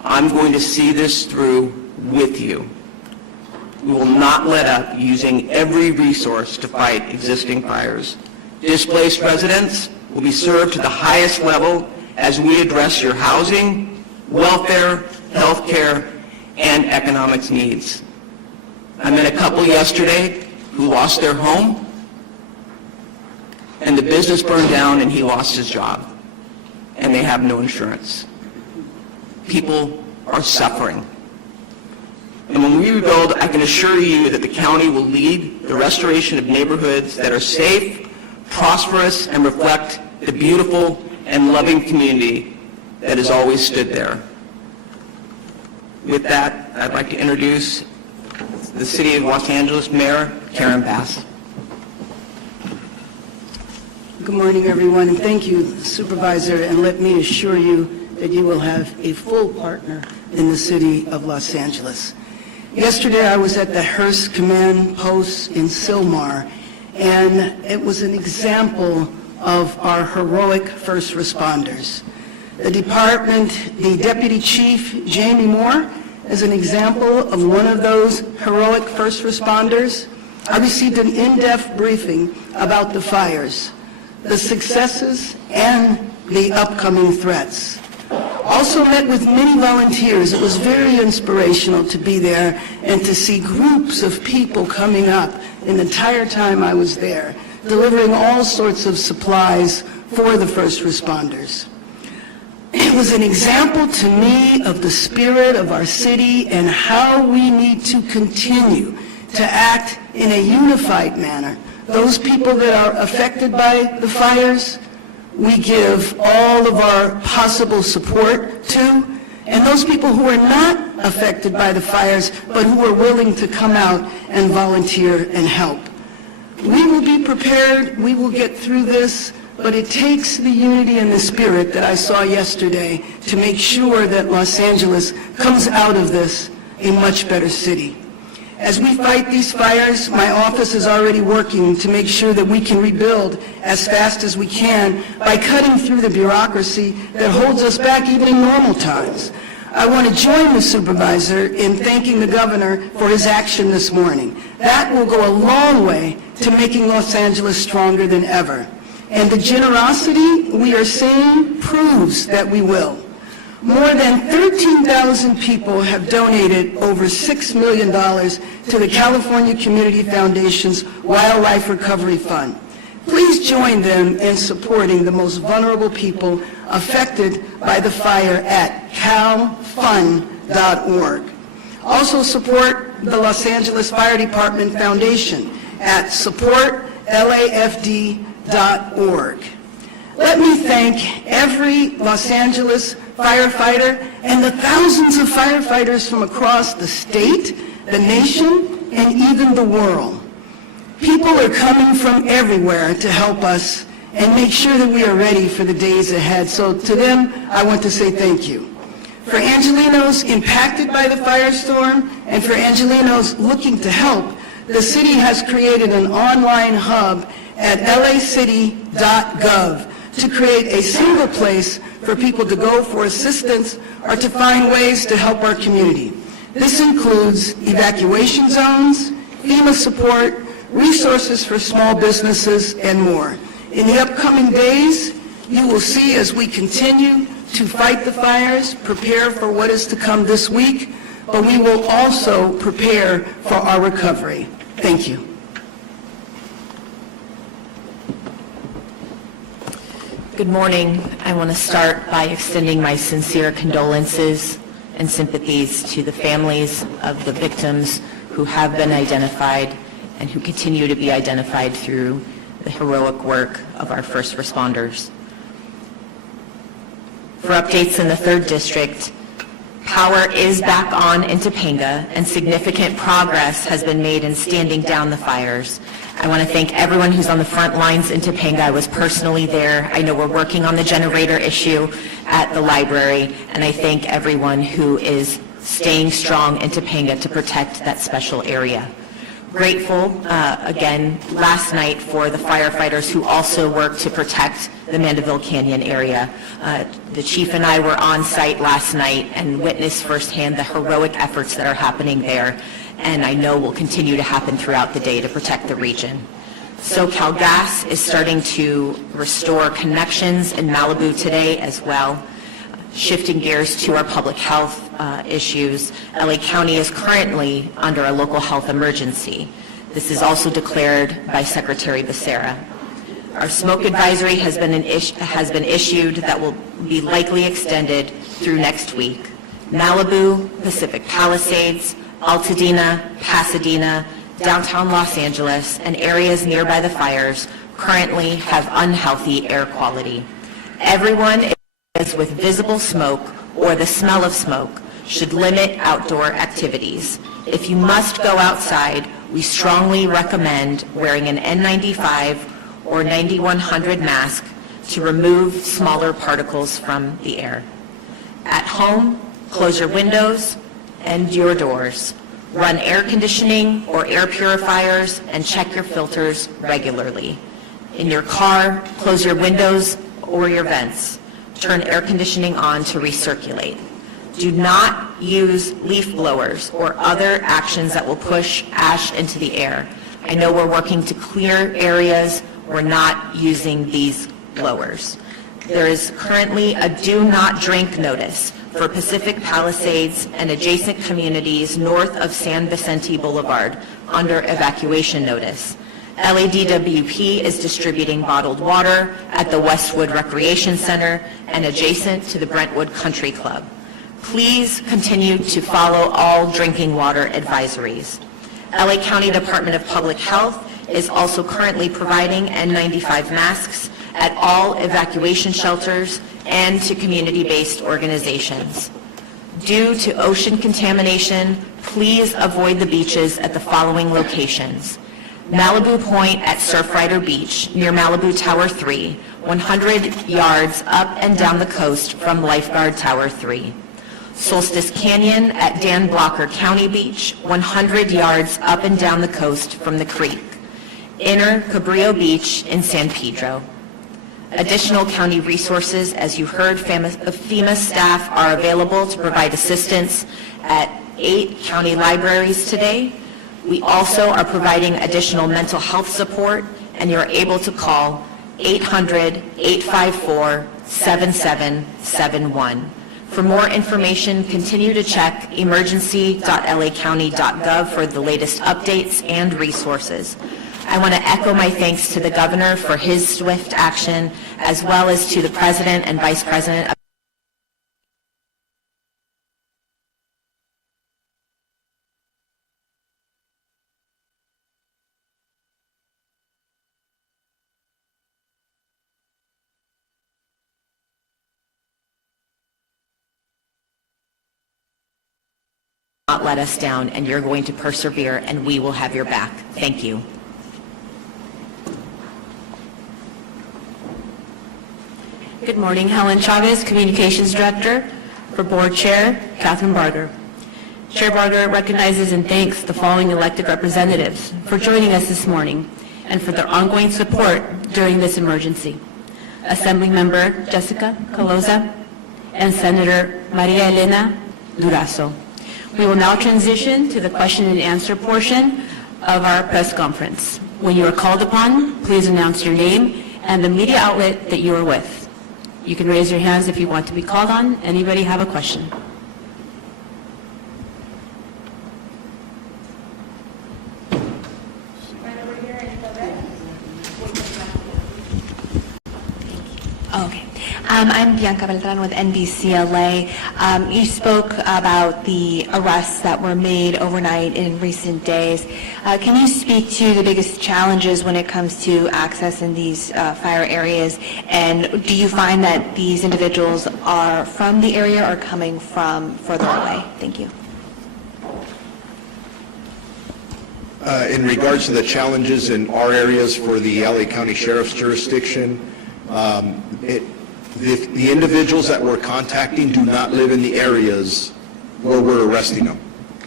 I'm going to see this through with you. We will not let up using every resource to fight existing fires. Displaced residents will be served to the highest level as we address your housing, welfare, health care, and economics needs. I met a couple yesterday who lost their home, and the business burned down and he lost his job, and they have no insurance. People are suffering. And when we rebuild, I can assure you that the county will lead the restoration of neighborhoods that are safe, prosperous, and reflect the beautiful and loving community that has always stood there. With that, I'd like to introduce the City of Los Angeles Mayor Karen Bass. Good morning, everyone, and thank you, Supervisor, and let me assure you that you will have a full partner in the City of Los Angeles. Yesterday, I was at the Hearst Command Post in Sylmar, and it was an example of our heroic first responders. The Deputy Chief, Jamie Moore, is an example of one of those heroic first responders. I received an in-depth briefing about the fires, the successes, and the upcoming threats. Also met with many volunteers. It was very inspirational to be there and to see groups of people coming up the entire time I was there, delivering all sorts of supplies for the first responders. It was an example to me of the spirit of our city and how we need to continue to act in a unified manner. Those people that are affected by the fires, we give all of our possible support to, and those people who are not affected by the fires but who are willing to come out and volunteer and help. We will be prepared, we will get through this, but it takes the unity and the spirit that I saw yesterday to make sure that Los Angeles comes out of this a much better city. As we fight these fires, my office is already working to make sure that we can rebuild as fast as we can by cutting through the bureaucracy that holds us back even in normal times. I want to join the supervisor in thanking the governor for his action this morning. That will go a long way to making Los Angeles stronger than ever. And the generosity we are seeing proves that we will. More than 13,000 people have donated over $6 million to the California Community Foundation's Wildlife Recovery Fund. Please join them in supporting the most vulnerable people affected by the fire at calfund.org. Also support the Los Angeles Fire Department Foundation at supportlafd.org. Let me thank every Los Angeles firefighter and the thousands of firefighters from across the state, the nation, and even the world. People are coming from everywhere to help us and make sure that we are ready for the days ahead. So to them, I want to say thank you. For Angelenos impacted by the firestorm and for Angelenos looking to help, the city has created an online hub at lacity.gov to create a single place for people to go for assistance or to find ways to help our community. This includes evacuation zones, FEMA support, resources for small businesses, and more. In the upcoming days, you will see as we continue to fight the fires, prepare for what is to come this week, but we will also prepare for our recovery. Thank you. Good morning. I want to start by extending my sincere condolences and sympathies to the families of the victims who have been identified and who continue to be identified through the heroic work of our first responders. For updates in the 3rd District, power is back on in Topanga and significant progress has been made in standing down the fires. I want to thank everyone who's on the front lines in Topanga. I was personally there. I know we're working on the generator issue at the library, and I thank everyone who is staying strong in Topanga to protect that special area. Grateful, again, last night for the firefighters who also work to protect the Mandeville Canyon area. The chief and I were on site last night and witnessed firsthand the heroic efforts that are happening there, and I know will continue to happen throughout the day to protect the region. SoCal Gas is starting to restore connections in Malibu today as well. Shifting gears to our public health issues, LA County is currently under a local health emergency. This is also declared by Secretary Becerra. Our smoke advisory has been issued that will be likely extended through next week. Malibu, Pacific Palisades, Altadena, Pasadena, downtown Los Angeles, and areas nearby the fires currently have unhealthy air quality. Everyone with visible smoke or the smell of smoke should limit outdoor activities. If you must go outside, we strongly recommend wearing an N95 or 9100 mask to remove smaller particles from the air. At home, close your windows and your doors. Run air conditioning or air purifiers and check your filters regularly. In your car, close your windows or your vents. Turn air conditioning on to recirculate. Do not use leaf blowers or other actions that will push ash into the air. I know we're working to clear areas. We're not using these blowers. There is currently a do not drink notice for Pacific Palisades and adjacent communities north of San Vicente Boulevard under evacuation notice. LADWP is distributing bottled water at the Westwood Recreation Center and adjacent to the Brentwood Country Club. Please continue to follow all drinking water advisories. LA County Department of Public Health is also currently providing N95 masks at all evacuation shelters and to community-based organizations. Due to ocean contamination, please avoid the beaches at the following locations: Malibu Point at Surfrider Beach near Malibu Tower 3, 100 yards up and down the coast from Lifeguard Tower 3. Solstice Canyon at Dan Blocker County Beach, 100 yards up and down the coast from the creek. Inner Cabrillo Beach in San Pedro. Additional county resources, as you heard, FEMA staff are available to provide assistance at 8 county libraries today. We also are providing additional mental health support, and you're able to call 800-854-7771. For more information, continue to check emergency.lacounty.gov for the latest updates and resources. I want to echo my thanks to the governor for his swift action, as well as to the president and vice president of not let us down, and you're going to persevere, and we will have your back. Thank you. Good morning, Helen Chavez, Communications Director. For Board Chair, Catherine Barger. Chair Barger recognizes and thanks the following elected representatives for joining us this morning and for their ongoing support during this emergency. Assembly Member Jessica Caloza and Senator Maria Elena Durazo. We will now transition to the question and answer portion of our press conference. When you are called upon, please announce your name and the media outlet that you are with. You can raise your hands if you want to be called on. Anybody have a question? Okay. I'm Bianca Beltran with NBCLA. You spoke about the arrests that were made overnight in recent days. Can you speak to the biggest challenges when it comes to access in these fire areas? And do you find that these individuals are from the area or coming from further away? Thank you. In regards to the challenges in our areas for the LA County Sheriff's jurisdiction, the individuals that we're contacting do not live in the areas where we're arresting them.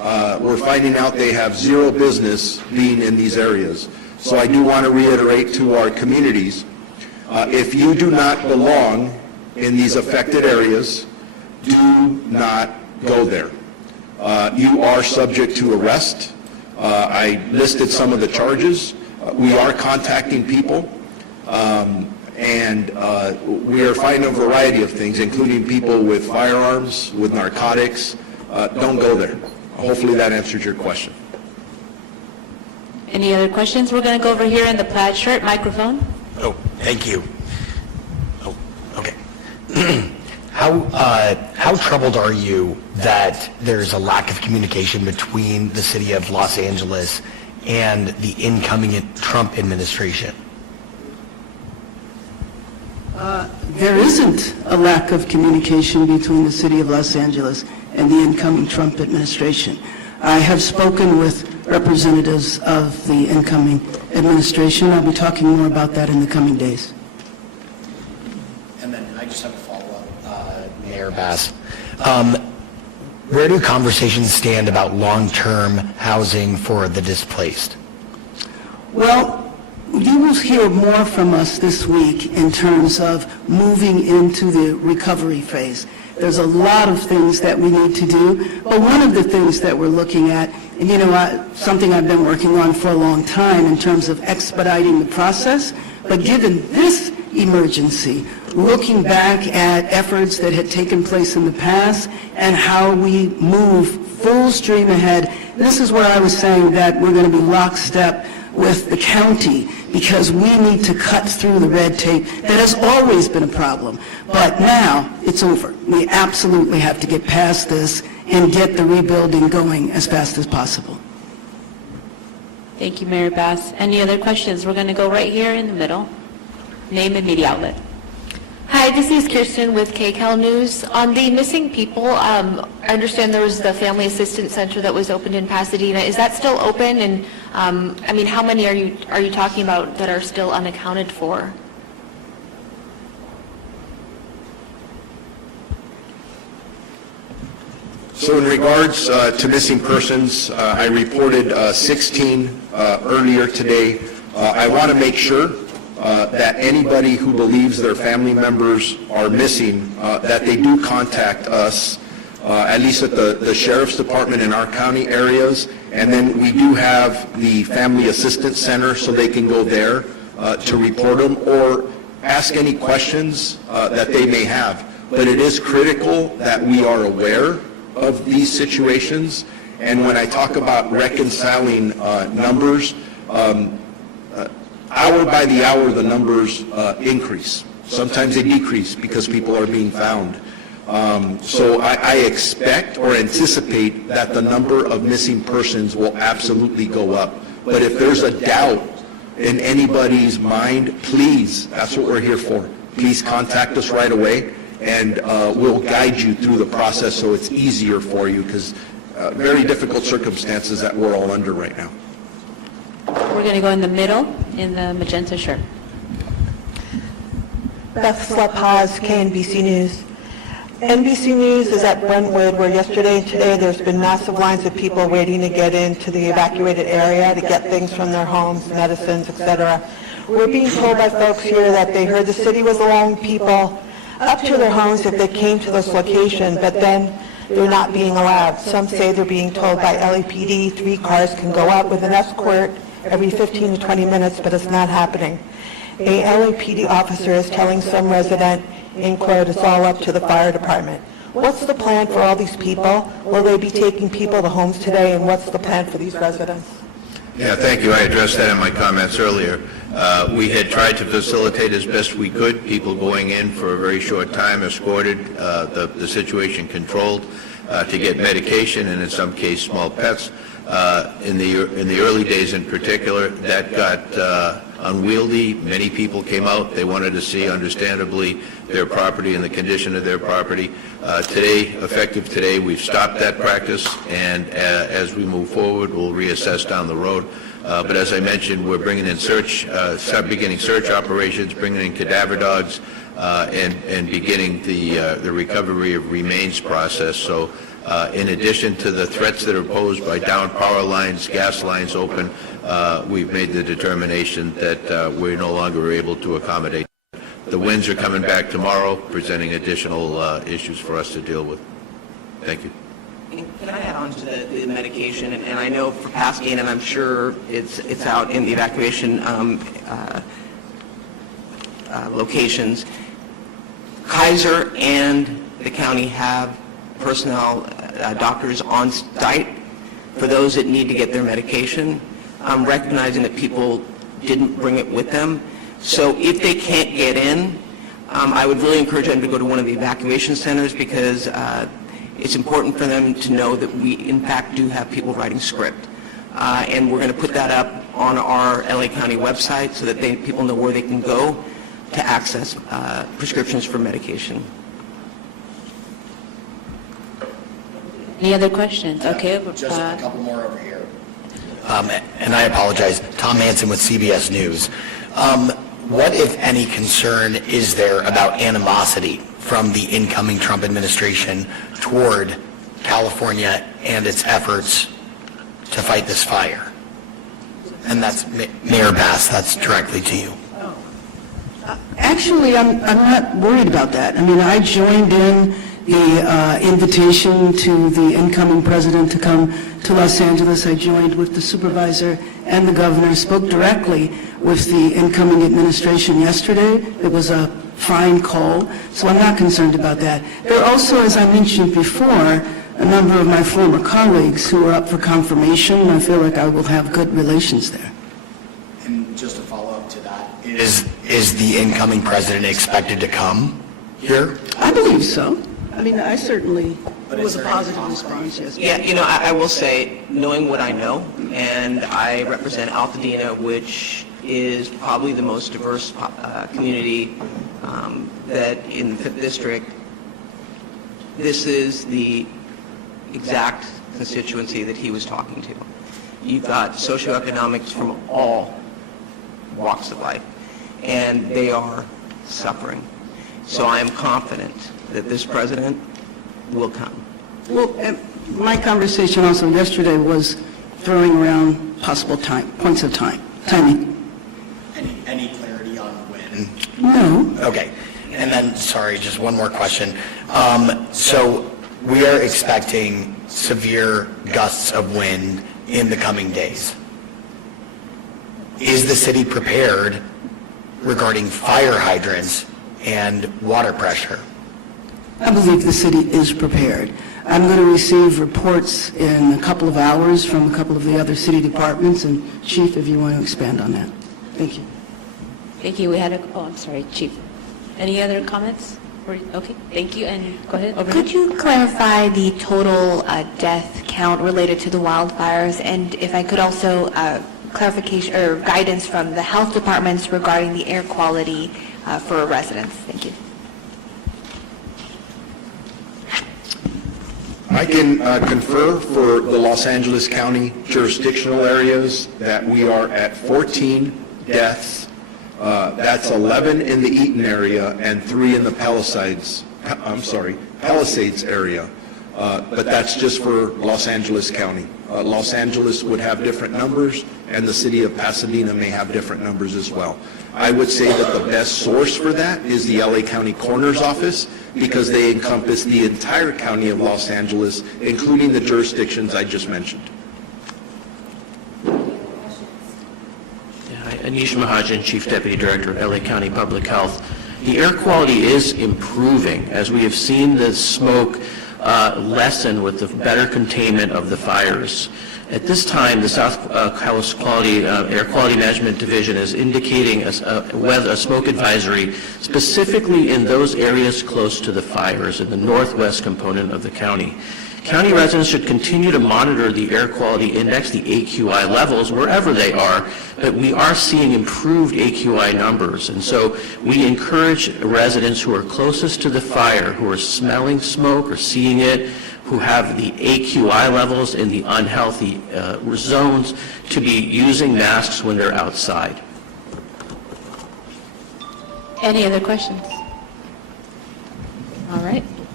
we're finding out they have zero business being in these areas. So I do want to reiterate to our communities, if you do not belong in these affected areas, do not go there. You are subject to arrest. I listed some of the charges. We are contacting people, and we are finding a variety of things, including people with firearms, with narcotics. Don't go there. Hopefully that answers your question. Any other questions? We're going to go over here in the plaid shirt, microphone. Oh, thank you. Oh, okay. How troubled are you that there's a lack of communication between the city of Los Angeles and the incoming Trump administration? There isn't a lack of communication between the city of Los Angeles and the incoming Trump administration. I have spoken with representatives of the incoming administration. I'll be talking more about that in the coming days. And then I just have a follow-up, Mayor Bass. Where do conversations stand about long-term housing for the displaced? Well, you will hear more from us this week in terms of moving into the recovery phase. There's a lot of things that we need to do, but one of the things that we're looking at, and something I've been working on for a long time in terms of expediting the process, but given this emergency, looking back at efforts that had taken place in the past and how we move full stream ahead, this is where I was saying that we're going to be lockstep with the county because we need to cut through the red tape that has always been a problem. But now it's over. We absolutely have to get past this and get the rebuilding going as fast as possible. Thank you, Mayor Bass. Any other questions? We're going to go right here in the middle. Name and media outlet. Hi, this is Kirsten with KCAL News. On the missing people, I understand there was the Family Assistance Center that was opened in Pasadena. Is that still open? And how many are you talking about that are still unaccounted for? So in regards to missing persons, I reported 16 earlier today. I want to make sure that anybody who believes their family members are missing, that they do contact us, at least at the Sheriff's Department in our county areas, and then we do have the Family Assistance Center so they can go there to report them or ask any questions that they may have. But it is critical that we are aware of these situations, and when I talk about reconciling numbers, hour by the hour, the numbers increase. Sometimes they decrease because people are being found. So I expect or anticipate that the number of missing persons will absolutely go up. But if there's a doubt in anybody's mind, please, that's what we're here for. Please contact us right away, and we'll guide you through the process so it's easier for you, because very difficult circumstances that we're all under right now. We're going to go in the middle in the magenta shirt. Beth Slepaz, KNBC News. NBC News is at Brentwood, where yesterday and today there's been massive lines of people waiting to get into the evacuated area to get things from their homes, medicines, etc. We're being told by folks here that they heard the city was allowing people up to their homes if they came to this location, but then they're not being allowed. Some say they're being told by LAPD 3 cars can go out with an escort every 15 to 20 minutes, but it's not happening. A LAPD officer is telling some resident, in quote, it's all up to the fire department. What's the plan for all these people? Will they be taking people to homes today, and what's the plan for these residents? Yeah, thank you. I addressed that in my comments earlier. We had tried to facilitate as best we could, people going in for a very short time, escorted, the situation controlled, to get medication and in some case small pets. In the early days in particular, that got unwieldy. Many people came out. They wanted to see, understandably, their property and the condition of their property. Today, effective today, we've stopped that practice, and as we move forward, we'll reassess down the road. But as I mentioned, we're bringing in beginning search operations, bringing in cadaver dogs, and beginning the recovery of remains process. So In addition to the threats that are posed by down power lines, gas lines open, we've made the determination that we're no longer able to accommodate. The winds are coming back tomorrow, presenting additional issues for us to deal with. Thank you. Can I add on to the medication? And I know for Pasadena, and I'm sure it's out in the evacuation locations. Kaiser and the county have personnel, doctors on site for those that need to get their medication. I'm recognizing that people didn't bring it with them. So if they can't get in, I would really encourage them to go to one of the evacuation centers because it's important for them to know that we, in fact, do have people writing script. And we're going to put that up on our LA County website so that people know where they can go to access prescriptions for medication. Any other questions? Okay. Just a couple more over here. And I apologize, Tom Manson with CBS News. What, if any, concern is there about animosity from the incoming Trump administration toward California and its efforts to fight this fire? And that's Mayor Bass, that's directly to you. Actually, I'm not worried about that. I mean, I joined in the invitation to the incoming president to come to Los Angeles. I joined with the supervisor and the governor, spoke directly with the incoming administration yesterday. It was a fine call, so I'm not concerned about that. There are also, as I mentioned before, a number of my former colleagues who are up for confirmation. I feel like I will have good relations there. And just to follow up to that, is the incoming president expected to come here? I believe so. I mean, I certainly, it was a positive response, yes. Yeah, you know, I will say, knowing what I know, and I represent Altadena, which is probably the most diverse community that in the 5th District, this is the exact constituency that he was talking to. You've got socioeconomics from all walks of life, and they are suffering. So I am confident that this president will come. Well, my conversation also yesterday was throwing around possible points of timing. Any clarity on when? No. Okay. And then, sorry, just one more question. So we are expecting severe gusts of wind in the coming days. Is the city prepared regarding fire hydrants and water pressure? I believe the city is prepared. I'm going to receive reports in a couple of hours from a couple of the other city departments, and Chief, if you want to expand on that. Thank you. Thank you. I'm sorry, Chief. Any other comments? Okay, thank you, and go ahead. Over Could here. you clarify the total death count related to the wildfires? And if I could also clarification or guidance from the health departments regarding the air quality for residents. Thank you. I can confer for the Los Angeles County jurisdictional areas that we are at 14 deaths. That's 11 in the Eaton area and 3 in the Palisades area. But that's just for Los Angeles County. Los Angeles would have different numbers, and the city of Pasadena may have different numbers as well. I would say that the best source for that is the LA County Coroner's Office, because they encompass the entire county of Los Angeles, including the jurisdictions I just mentioned. Anish Mahajan, Chief Deputy Director of LA County Public Health. The air quality is improving as we have seen the smoke lessen with the better containment of the fires. At this time, the South Coast Air Quality Management Division is indicating a smoke advisory specifically in those areas close to the fires in the northwest component of the county. County residents should continue to monitor the air quality index, the AQI levels, wherever they are, but we are seeing improved AQI numbers. And so we encourage residents who are closest to the fire, who are smelling smoke or seeing it, who have the AQI levels in the unhealthy zones, to be using masks when they're outside. Any other questions? All right.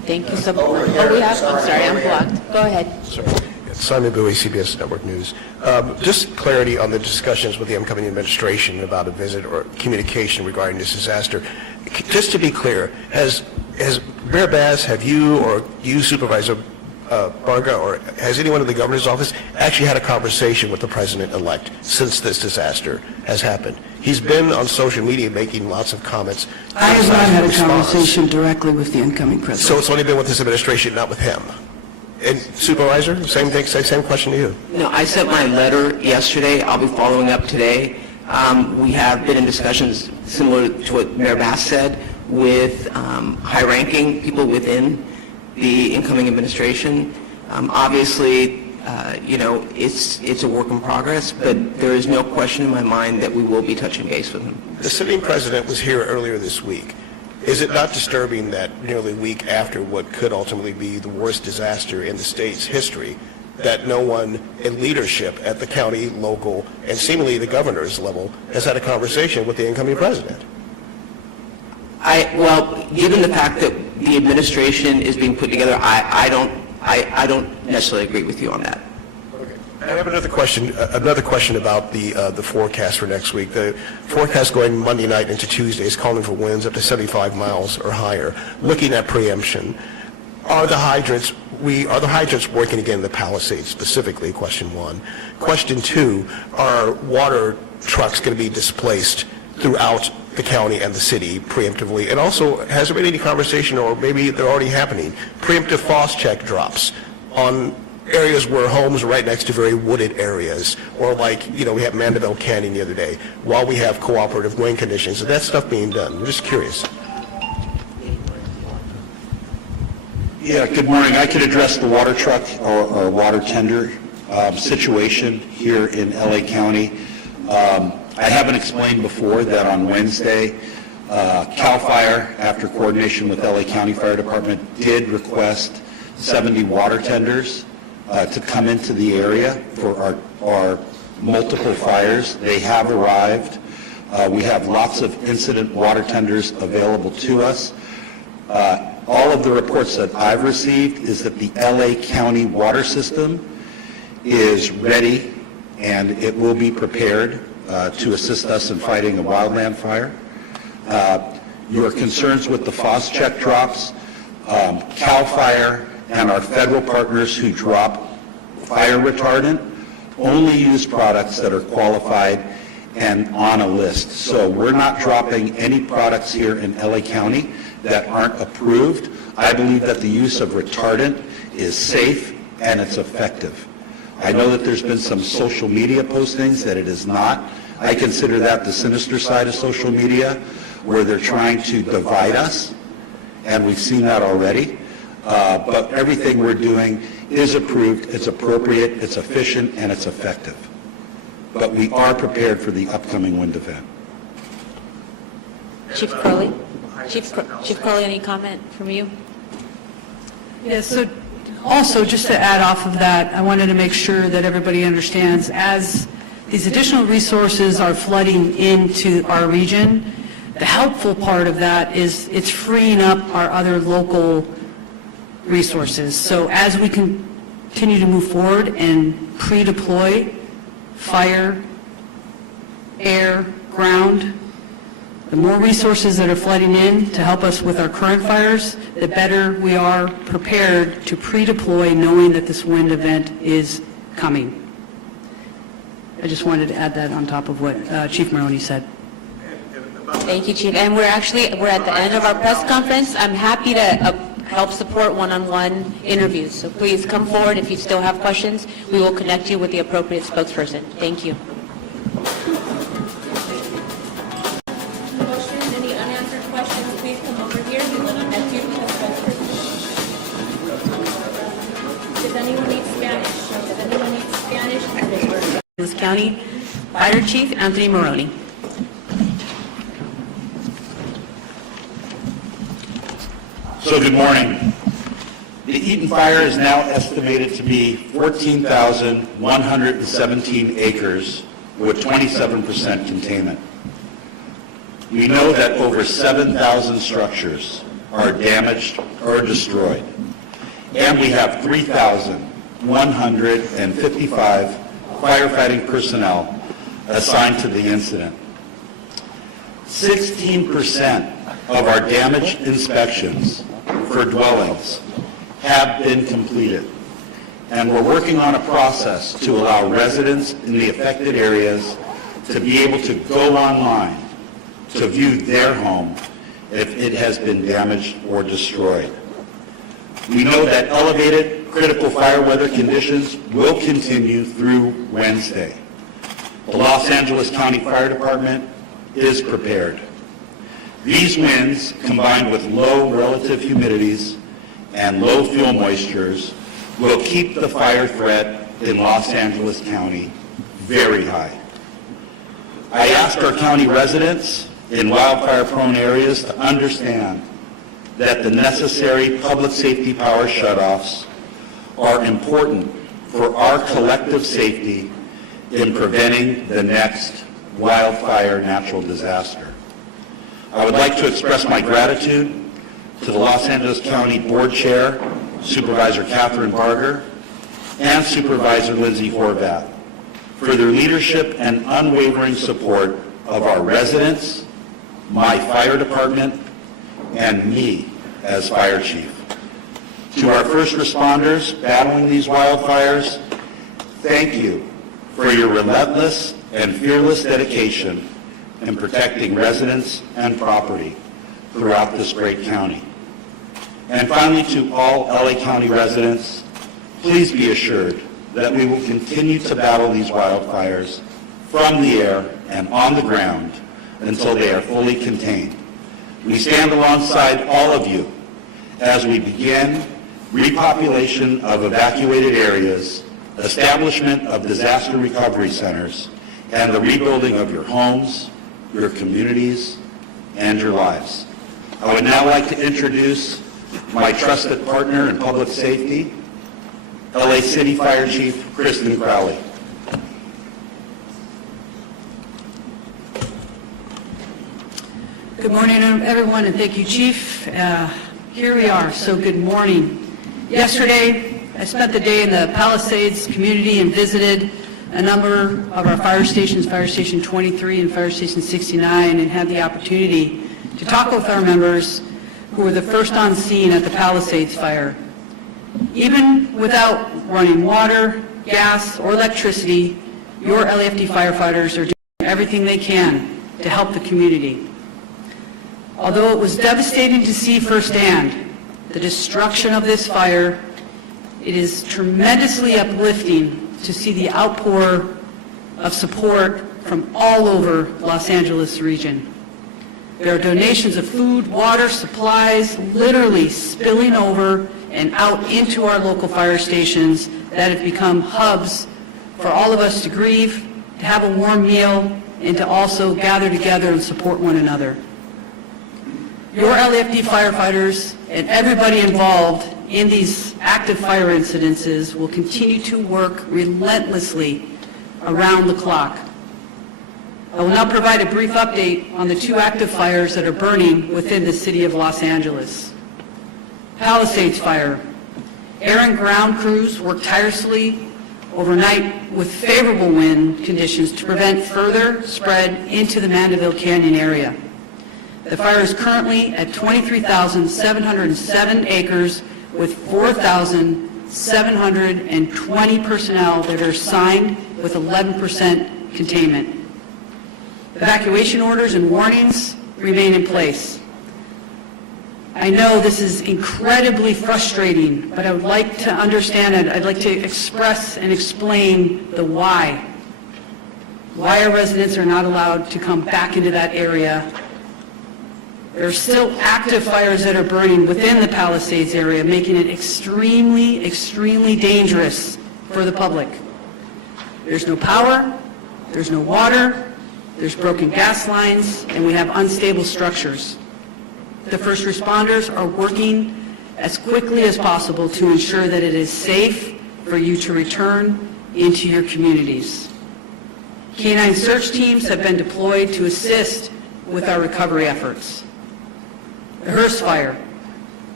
Thank you so much. Oh, we have, I'm sorry, I'm blocked. Go ahead. Simon Bowie, CBS Network News. Just clarity on the discussions with the incoming administration about a visit or communication regarding this disaster. Just to be clear, has Mayor Bass, have you or you, Supervisor Barga, or has anyone in the governor's office actually had a conversation with the president-elect since this disaster has happened? He's been on social media making lots of comments. I have not had a conversation directly with the incoming president. So it's only been with this administration, not with him? And Supervisor, same thing, same question to you. No, I sent my letter yesterday. I'll be following up today. We have been in discussions similar to what Mayor Bass said with high-ranking people within the incoming administration. Obviously, it's a work in progress, but there is no question in my mind that we will be touching base with him. The sitting president was here earlier this week. Is it not disturbing that nearly a week after what could ultimately be the worst disaster in the state's history, that no one in leadership at the county, local, and seemingly the governor's level has had a conversation with the incoming president? Well, given the fact that the administration is being put together, I don't necessarily agree with you on that. I have another question about the forecast for next week. The forecast going Monday night into Tuesday is calling for winds up to 75 miles or higher. Looking at preemption, are the hydrants working again in the Palisades specifically, question one? Question two, are water trucks going to be displaced throughout the county and the city preemptively? And also, has there been any conversation, or maybe they're already happening, preemptive frost check drops on areas where homes are right next to very wooded areas, or like, we had Mandeville Canyon the other day, while we have cooperative wind conditions? Is that stuff being done? I'm just curious. Yeah, good morning. I could address the water truck or water tender situation here in LA County. I haven't explained before that on Wednesday, CAL FIRE, after coordination with LA County Fire Department, did request 70 water tenders to come into the area for our multiple fires. They have arrived. We have lots of incident water tenders available to us. All of the reports that I've received is that the LA County water system is ready and it will be prepared to assist us in fighting a wildland fire. Your concerns with the frost check drops, CAL FIRE and our federal partners who drop fire retardant only use products that are qualified and on a list. So we're not dropping any products here in LA County that aren't approved. I believe that the use of retardant is safe and it's effective. I know that there's been some social media postings that it is not. I consider that the sinister side of social media, where they're trying to divide us, and we've seen that already. But everything we're doing is approved, it's appropriate, it's efficient, and it's effective. But we are prepared for the upcoming wind event. Chief Crowley? Chief Crowley, any comment from you? Yes, so also, just to add off of that, I wanted to make sure that everybody understands, as these additional resources are flooding into our region, the helpful part of that is it's freeing up our other local resources. So as we continue to move forward and pre-deploy fire, air, ground, the more resources that are flooding in to help us with our current fires, the better we are prepared to pre-deploy, knowing that this wind event is coming. I just wanted to add that on top of what Chief Maroney said. Thank you, Chief. And we're at the end of our press conference. I'm happy to help support one-on-one interviews. So please come forward if you still have questions. We will connect you with the appropriate spokesperson. Thank you. Any unanswered questions, please come over here. We will connect you to the spokesperson. Does anyone need Spanish? Does anyone need Spanish? This County Fire Chief Anthony Maroney. So good morning. The Eaton Fire is now estimated to be 14,117 acres with 27% containment. We know that over 7,000 structures are damaged or destroyed. And we have 3,155 firefighting personnel assigned to the incident. 16% of our damage inspections for dwellings have been completed, and we're working on a process to allow residents in the affected areas to be able to go online to view their home if it has been damaged or destroyed. We know that elevated critical fire weather conditions will continue through Wednesday. The Los Angeles County Fire Department is prepared. These winds, combined with low relative humidities and low fuel moistures, will keep the fire threat in Los Angeles County very high. I ask our county residents in wildfire-prone areas to understand that the necessary public safety power shutoffs are important for our collective safety in preventing the next wildfire natural disaster. I would like to express my gratitude to the Los Angeles County Board Chair, Supervisor Catherine Barger, and Supervisor Lindsay Horvath for their leadership and unwavering support of our residents, my fire department, and me as fire chief. To our first responders battling these wildfires, thank you for your relentless and fearless dedication in protecting residents and property throughout this great county. And finally, to all LA County residents, please be assured that we will continue to battle these wildfires from the air and on the ground until they are fully contained. We stand alongside all of you as we begin repopulation of evacuated areas, establishment of disaster recovery centers, and the rebuilding of your homes, your communities, and your lives. I would now like to introduce my trusted partner in public safety, LA City Fire Chief Kristen Crowley. Good morning, everyone, and thank you, Chief. Here we are, so good morning. Yesterday, I spent the day in the Palisades community and visited a number of our fire stations, Fire Station 23 and Fire Station 69, and had the opportunity to talk with our members who were the first on scene at the Palisades Fire. Even without running water, gas, or electricity, your LAFD firefighters are doing everything they can to help the community. Although it was devastating to see firsthand the destruction of this fire, it is tremendously uplifting to see the outpour of support from all over Los Angeles region. There are donations of food, water, supplies, literally spilling over and out into our local fire stations that have become hubs for all of us to grieve, to have a warm meal, and to also gather together and support one another. Your LAFD firefighters and everybody involved in these active fire incidences will continue to work relentlessly around the clock. I will now provide a brief update on the two active fires that are burning within the city of Los Angeles. Palisades Fire. Air and ground crews worked tirelessly overnight with favorable wind conditions to prevent further spread into the Mandeville Canyon area. The fire is currently at 23,707 acres with 4,720 personnel that are assigned with 11% containment. Evacuation orders and warnings remain in place. I know this is incredibly frustrating, but I would like to understand it. I'd like to express and explain the why. Why our residents are not allowed to come back into that area. There are still active fires that are burning within the Palisades area, making it extremely, extremely dangerous for the public. There's no power, there's no water, there's broken gas lines, and we have unstable structures. The first responders are working as quickly as possible to ensure that it is safe for you to return into your communities. Canine search teams have been deployed to assist with our recovery efforts. The Hearst Fire.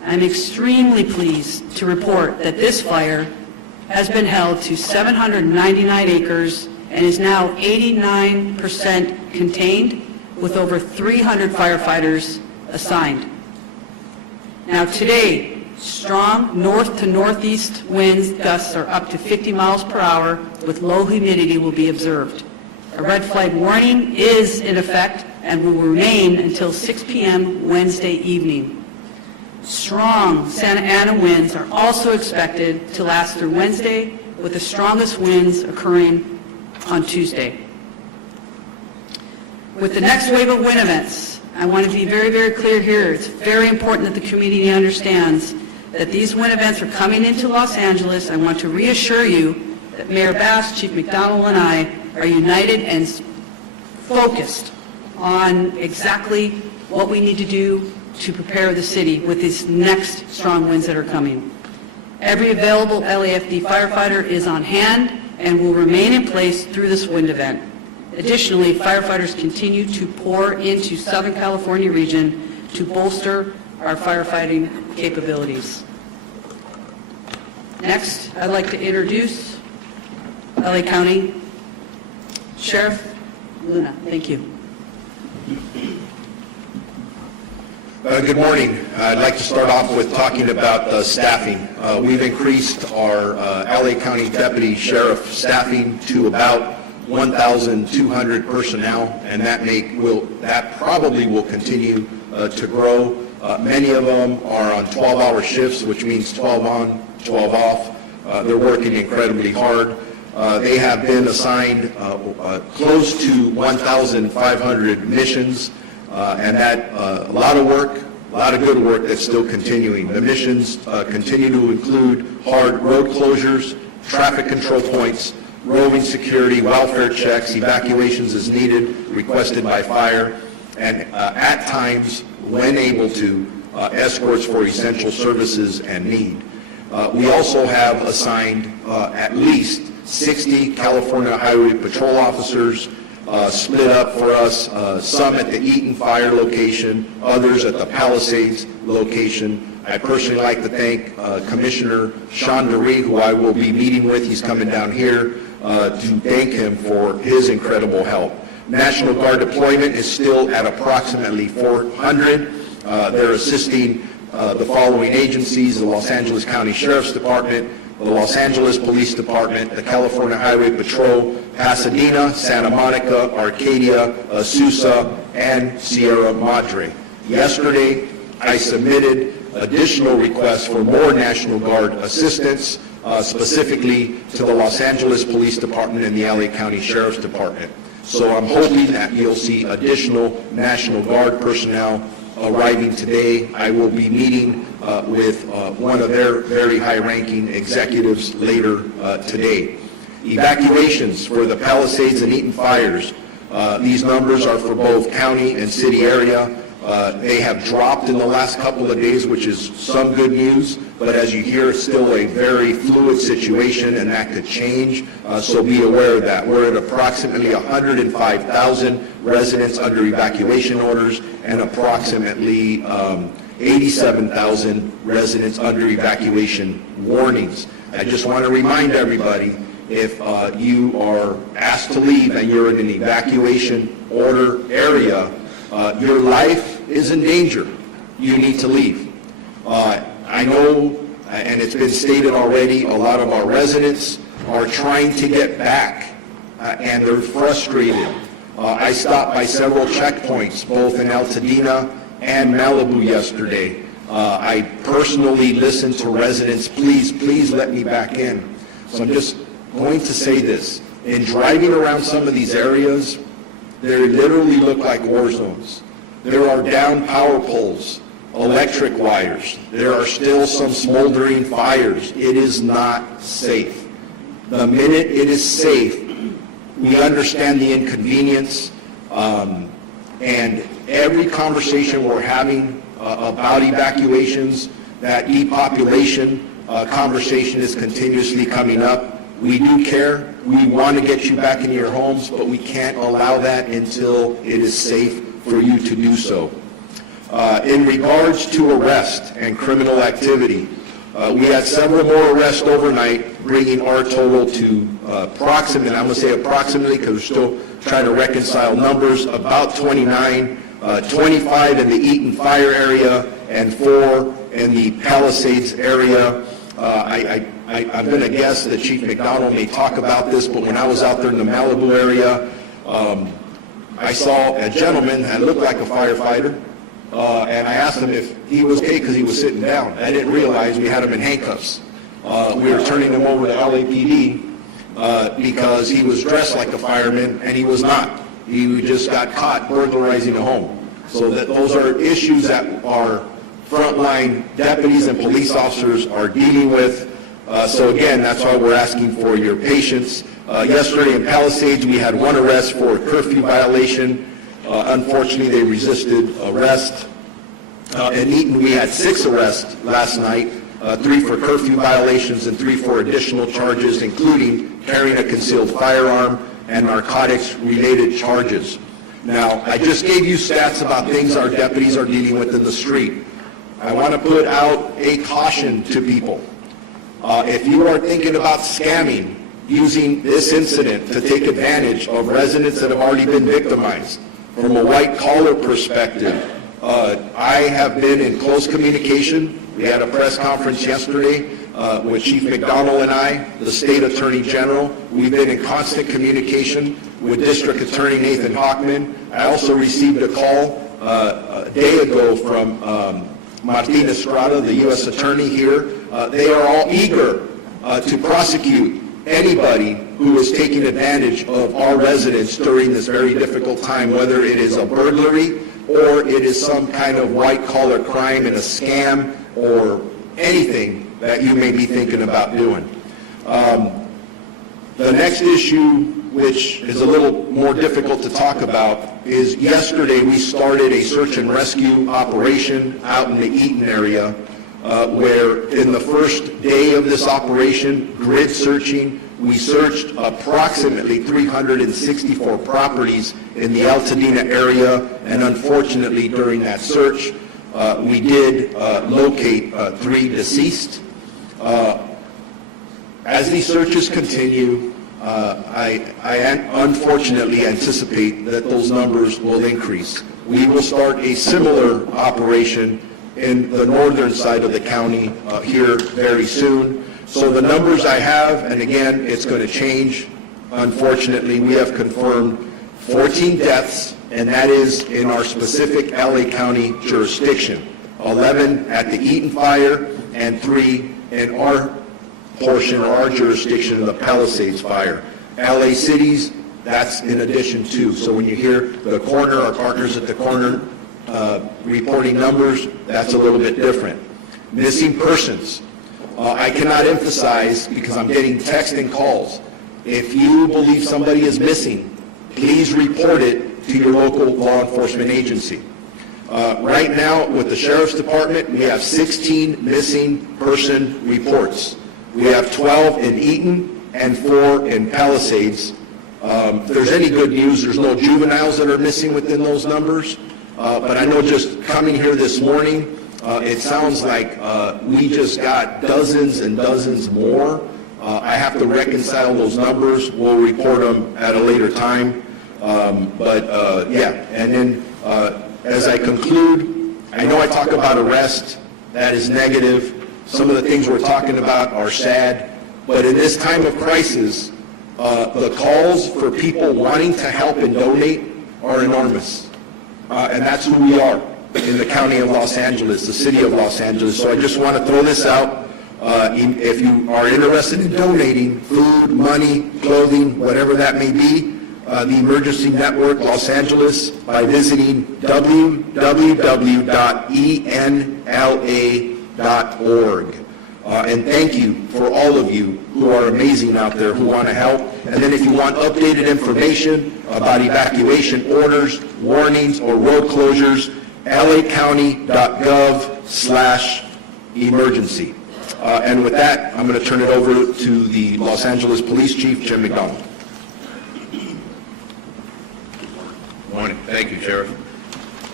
I'm extremely pleased to report that this fire has been held to 799 acres and is now 89% contained, with over 300 firefighters assigned. Now today, strong north to northeast winds gusts are up to 50 miles per hour with low humidity will be observed. A red flag warning is in effect and will remain until 6 p.m. Wednesday evening. Strong Santa Ana winds are also expected to last through Wednesday, with the strongest winds occurring on Tuesday. With the next wave of wind events, I want to be very, very clear here. It's very important that the community understands that these wind events are coming into Los Angeles. I want to reassure you that Mayor Bass, Chief McDonald, and I are united and focused on exactly what we need to do to prepare the city with these next strong winds that are coming. Every available LAFD firefighter is on hand and will remain in place through this wind event. Additionally, firefighters continue to pour into Southern California region to bolster our firefighting capabilities. Next, I'd like to introduce LA County Sheriff Luna. Thank you. Good morning. I'd like to start off with talking about staffing. We've increased our LA County Deputy Sheriff staffing to about 1,200 personnel, and that probably will continue to grow. Many of them are on 12-hour shifts, which means 12 on, 12 off. They're working incredibly hard. They have been assigned close to 1,500 missions, and that a lot of work, a lot of good work that's still continuing. The missions continue to include hard road closures, traffic control points, roving security, welfare checks, evacuations as needed, requested by fire, and at times, when able to, escorts for essential services and need. We also have assigned at least 60 California Highway Patrol officers, split up for us, some at the Eaton Fire location, others at the Palisades location. I personally like to thank Commissioner Sean DeRee, who I will be meeting with. He's coming down here to thank him for his incredible help. National Guard deployment is still at approximately 400. They're assisting the following agencies: the Los Angeles County Sheriff's Department, the Los Angeles Police Department, the California Highway Patrol, Pasadena, Santa Monica, Arcadia, Azusa, and Sierra Madre. Yesterday, I submitted additional requests for more National Guard assistance, specifically to the Los Angeles Police Department and the LA County Sheriff's Department. So I'm hoping that you'll see additional National Guard personnel arriving today. I will be meeting with one of their very high-ranking executives later today. Evacuations for the Palisades and Eaton fires. These numbers are for both county and city area. They have dropped in the last couple of days, which is some good news, but as you hear, it's still a very fluid situation, and that could change, so be aware of that. We're at approximately 105,000 residents under evacuation orders and approximately 87,000 residents under evacuation warnings. I just want to remind everybody, if you are asked to leave and you're in an evacuation order area, your life is in danger. You need to leave. I know, and it's been stated already, a lot of our residents are trying to get back, and they're frustrated. I stopped by several checkpoints, both in Altadena and Malibu yesterday. I personally listened to residents, please let me back in. So I'm just going to say this. In driving around some of these areas, they literally look like war zones. There are down power poles, electric wires. There are still some smoldering fires. It is not safe. The minute it is safe, we understand the inconvenience, and every conversation we're having about evacuations, that depopulation conversation is continuously coming up. We do care. We want to get you back into your homes, but we can't allow that until it is safe for you to do so. In regards to arrest and criminal activity, we had several more arrests overnight, bringing our total to approximately, I'm going to say approximately because we're still trying to reconcile numbers, about 29, 25 in the Eaton Fire area and 4 in the Palisades area. I'm going to guess that Chief McDonald may talk about this, but when I was out there in the Malibu area, I saw a gentleman that looked like a firefighter, and I asked him if he was okay because he was sitting down. I didn't realize we had him in handcuffs. We were turning him over to LAPD because he was dressed like a fireman, and he was not. He just got caught burglarizing a home. So those are issues that our frontline deputies and police officers are dealing with. So again, that's why we're asking for your patience. Yesterday in Palisades, we had 1 arrest for a curfew violation. Unfortunately, they resisted arrest. In Eaton, we had 6 arrests last night, 3 for curfew violations and 3 for additional charges, including carrying a concealed firearm and narcotics-related charges. Now, I just gave you stats about things our deputies are dealing with in the street. I want to put out a caution to people. If you are thinking about scamming, using this incident to take advantage of residents that have already been victimized, from a white-collar perspective, I have been in close communication. We had a press conference yesterday with Chief McDonald and I, the State Attorney General. We've been in constant communication with District Attorney Nathan Hockman. I also received a call a day ago from Martin Estrada, the U.S. Attorney here. They are all eager to prosecute anybody who is taking advantage of our residents during this very difficult time, whether it is a burglary or it is some kind of white-collar crime and a scam or anything that you may be thinking about doing. The next issue, which is a little more difficult to talk about, is yesterday we started a search and rescue operation out in the Eaton area, where in the first day of this operation, grid searching, we searched approximately 364 properties in the Altadena area, and unfortunately during that search, we did locate 3 deceased. As these searches continue, I unfortunately anticipate that those numbers will increase. We will start a similar operation in the northern side of the county here very soon. So the numbers I have, and again, it's going to change. Unfortunately, we have confirmed 14 deaths, and that is in our specific LA County jurisdiction. 11 at the Eaton Fire and 3 in our portion or our jurisdiction of the Palisades Fire. LA cities, that's in addition to. So when you hear the coroner, our partners at the coroner reporting numbers, that's a little bit different. Missing persons. I cannot emphasize, because I'm getting text and calls, if you believe somebody is missing, please report it to your local law enforcement agency. Right now, with the Sheriff's Department, we have 16 missing person reports. We have 12 in Eaton and 4 in Palisades. If there's any good news, there's no juveniles that are missing within those numbers. But I know just coming here this morning, it sounds like we just got dozens and dozens more. I have to reconcile those numbers. We'll report them at a later time. Yeah, and then as I conclude, I know I talk about arrest. That is negative. Some of the things we're talking about are sad. But in this time of crisis, the calls for people wanting to help and donate are enormous. And that's who we are in the county of Los Angeles, the city of Los Angeles. So I just want to throw this out. If you are interested in donating food, money, clothing, whatever that may be, the Emergency Network Los Angeles by visiting www.enla.org. And thank you for all of you who are amazing out there who want to help. And then if you want updated information about evacuation orders, warnings, or road closures, lacounty.gov/emergency. And with that, I'm going to turn it over to the Los Angeles Police Chief, Jim McDonald. Morning. Thank you, Sheriff.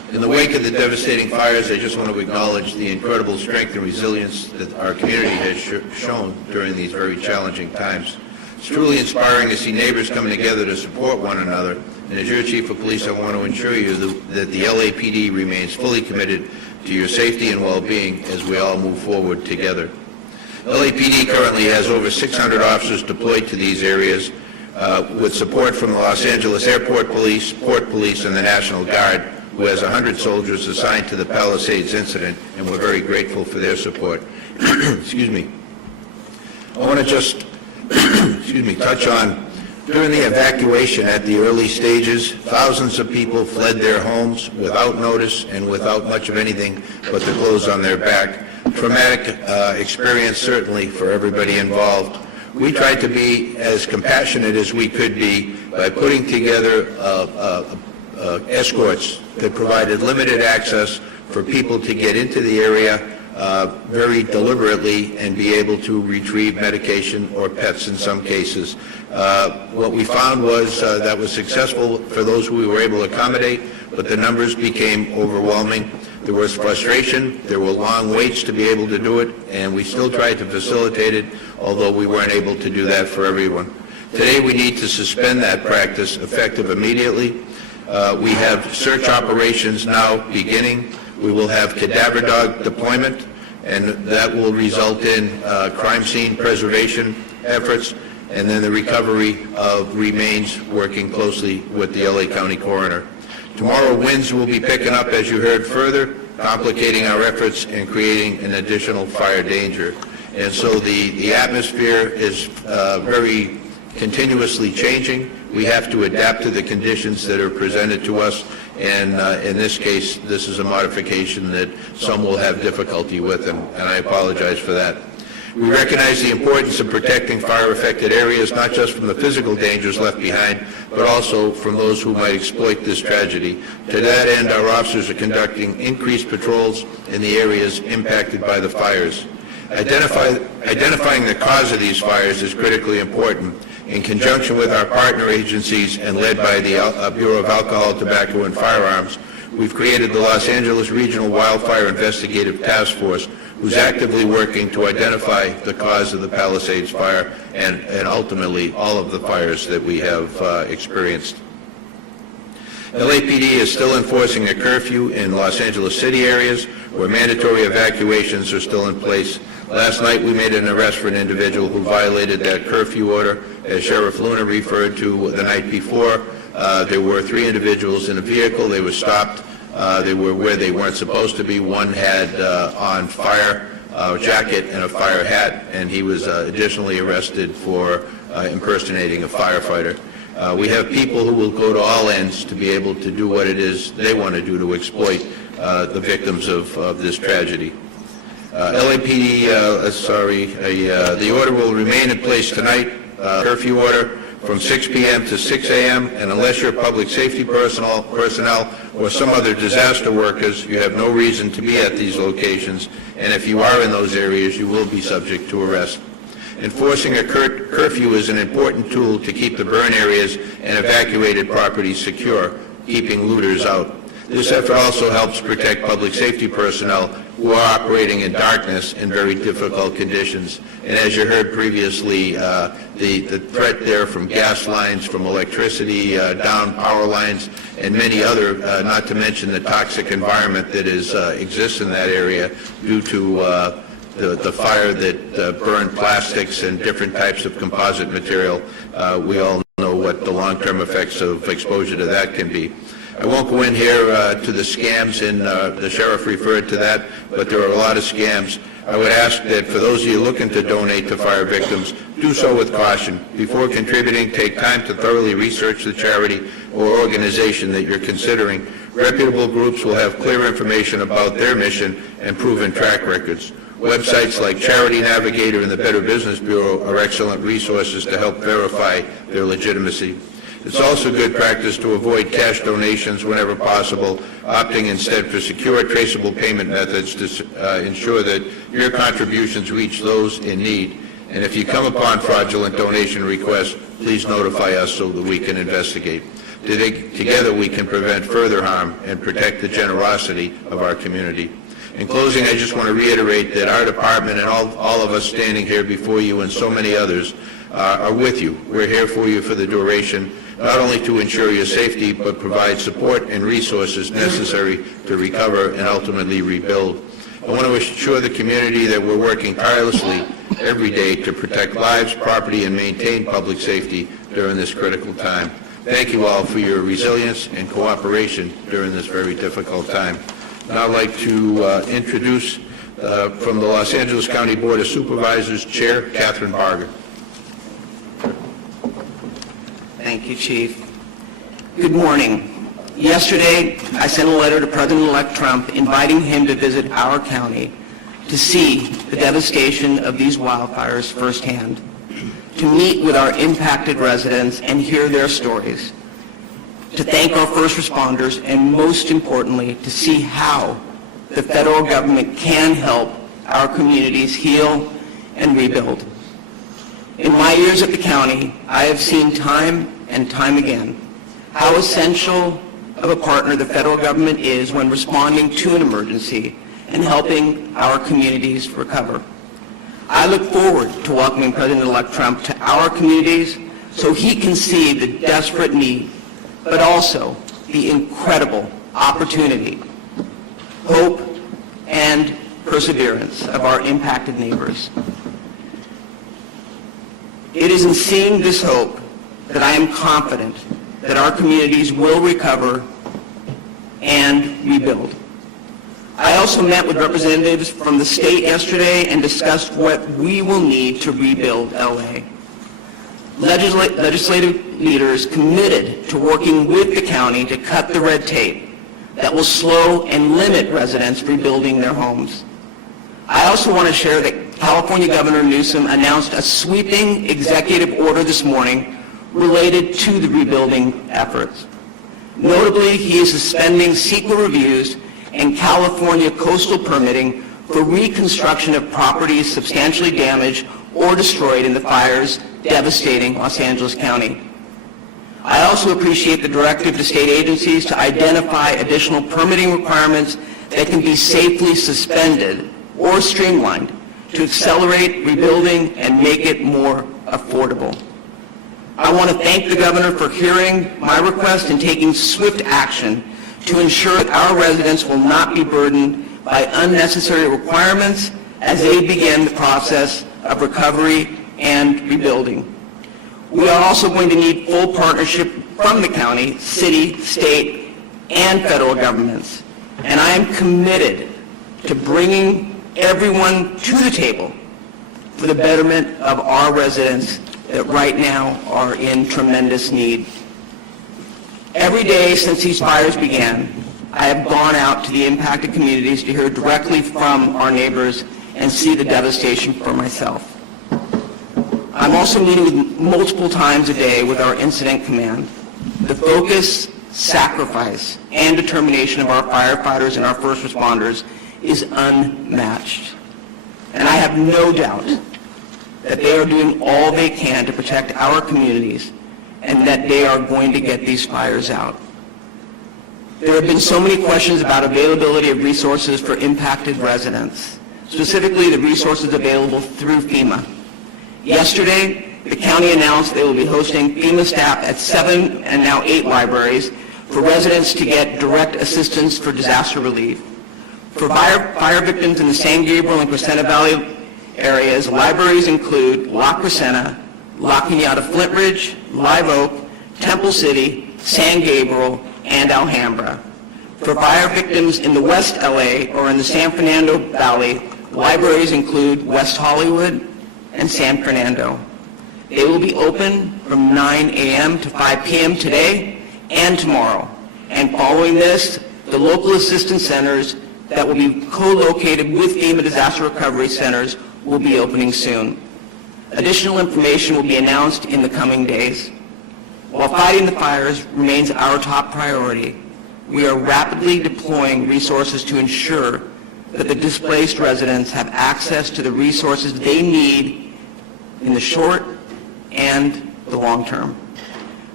In the wake of the devastating fires, I just want to acknowledge the incredible strength and resilience that our community has shown during these very challenging times. It's truly inspiring to see neighbors coming together to support one another, and as your Chief of Police, I want to assure you that the LAPD remains fully committed to your safety and well-being as we all move forward together. LAPD currently has over 600 officers deployed to these areas with support from the Los Angeles Airport Police, Port Police, and the National Guard, who has 100 soldiers assigned to the Palisades incident, and we're very grateful for their support. Excuse me. I want to just touch on, during the evacuation at the early stages, thousands of people fled their homes without notice and without much of anything but the clothes on their back. Traumatic experience, certainly, for everybody involved. We tried to be as compassionate as we could be by putting together escorts that provided limited access for people to get into the area very deliberately and be able to retrieve medication or pets in some cases. What we found was that was successful for those who we were able to accommodate, but the numbers became overwhelming. There was frustration, there were long waits to be able to do it, and we still tried to facilitate it, although we weren't able to do that for everyone. Today we need to suspend that practice effective immediately. We have search operations now beginning. We will have cadaver dog deployment, and that will result in crime scene preservation efforts, and then the recovery of remains, working closely with the LA County Coroner. Tomorrow, winds will be picking up, as you heard, further, complicating our efforts and creating an additional fire danger. And so the atmosphere is very continuously changing. We have to adapt to the conditions that are presented to us, and in this case, this is a modification that some will have difficulty with, and I apologize for that. We recognize the importance of protecting fire-affected areas, not just from the physical dangers left behind, but also from those who might exploit this tragedy. To that end, our officers are conducting increased patrols in the areas impacted by the fires. Identifying the cause of these fires is critically important. In conjunction with our partner agencies and led by the Bureau of Alcohol, Tobacco, and Firearms, we've created the Los Angeles Regional Wildfire Investigative Task Force, who's actively working to identify the cause of the Palisades Fire and ultimately all of the fires that we have experienced. LAPD is still enforcing a curfew in Los Angeles City areas where mandatory evacuations are still in place. Last night we made an arrest for an individual who violated that curfew order. As Sheriff Luna referred to the night before, there were 3 individuals in a vehicle. They were stopped. They were where they weren't supposed to be. One had on fire jacket and a fire hat, and he was additionally arrested for impersonating a firefighter. We have people who will go to all ends to be able to do what it is they want to do to exploit the victims of this tragedy. LAPD, the order will remain in place tonight, curfew order from 6 p.m. to 6 a.m., and unless you're public safety personnel or some other disaster workers, you have no reason to be at these locations, and if you are in those areas, you will be subject to arrest. Enforcing a curfew is an important tool to keep the burn areas and evacuated properties secure, keeping looters out. This effort also helps protect public safety personnel who are operating in darkness in very difficult conditions. And as you heard previously, the threat there from gas lines, from electricity, down power lines, and many other, not to mention the toxic environment that exists in that area due to the fire that burned plastics and different types of composite material. We all know what the long-term effects of exposure to that can be. I won't go in here to the scams, and the sheriff referred to that, but there are a lot of scams. I would ask that for those of you looking to donate to fire victims, do so with caution. Before contributing, take time to thoroughly research the charity or organization that you're considering. Reputable groups will have clear information about their mission and proven track records. Websites like Charity Navigator and the Better Business Bureau are excellent resources to help verify their legitimacy. It's also good practice to avoid cash donations whenever possible, opting instead for secure, traceable payment methods to ensure that your contributions reach those in need. And if you come upon fraudulent donation requests, please notify us so that we can investigate. Together, we can prevent further harm and protect the generosity of our community. In closing, I just want to reiterate that our department and all of us standing here before you and so many others are with you. We're here for you for the duration, not only to ensure your safety, but provide support and resources necessary to recover and ultimately rebuild. I want to assure the community that we're working tirelessly every day to protect lives, property, and maintain public safety during this critical time. Thank you all for your resilience and cooperation during this very difficult time. Now I'd like to introduce from the Los Angeles County Board of Supervisors Chair Catherine Barger. Thank you, Chief. Good morning. Yesterday, I sent a letter to President-elect Trump inviting him to visit our county to see the devastation of these wildfires firsthand, to meet with our impacted residents and hear their stories, to thank our first responders, and most importantly, to see how the federal government can help our communities heal and rebuild. In my years at the county, I have seen time and time again how essential of a partner the federal government is when responding to an emergency and helping our communities recover. I look forward to welcoming President-elect Trump to our communities so he can see the desperate need, but also the incredible opportunity, hope, and perseverance of our impacted neighbors. It is in seeing this hope that I am confident that our communities will recover and rebuild. I also met with representatives from the state yesterday and discussed what we will need to rebuild LA. Legislative leaders committed to working with the county to cut the red tape that will slow and limit residents rebuilding their homes. I also want to share that California Governor Newsom announced a sweeping executive order this morning related to the rebuilding efforts. Notably, he is suspending CEQA reviews and California coastal permitting for reconstruction of properties substantially damaged or destroyed in the fires devastating Los Angeles County. I also appreciate the directive to state agencies to identify additional permitting requirements that can be safely suspended or streamlined to accelerate rebuilding and make it more affordable. I want to thank the governor for hearing my request and taking swift action to ensure that our residents will not be burdened by unnecessary requirements as they begin the process of recovery and rebuilding. We are also going to need full partnership from the county, city, state, and federal governments. And I am committed to bringing everyone to the table for the betterment of our residents that right now are in tremendous need. Every day since these fires began, I have gone out to the impacted communities to hear directly from our neighbors and see the devastation for myself. I'm also meeting with multiple times a day with our incident command. The focus, sacrifice, and determination of our firefighters and our first responders is unmatched. And I have no doubt that they are doing all they can to protect our communities and that they are going to get these fires out. There have been so many questions about availability of resources for impacted residents, specifically the resources available through FEMA. Yesterday, the county announced they will be hosting FEMA staff at 7 and now 8 libraries for residents to get direct assistance for disaster relief. For fire victims in the San Gabriel and Crescenta Valley areas, libraries include La Crescenta, La Cañada Flint Ridge, Live Oak, Temple City, San Gabriel, and Alhambra. For fire victims in the West LA or in the San Fernando Valley, libraries include West Hollywood and San Fernando. They will be open from 9 a.m. to 5 p.m. today and tomorrow. And following this, the local assistance centers that will be co-located with FEMA disaster recovery centers will be opening soon. Additional information will be announced in the coming days. While fighting the fires remains our top priority, we are rapidly deploying resources to ensure that the displaced residents have access to the resources they need in the short and the long term.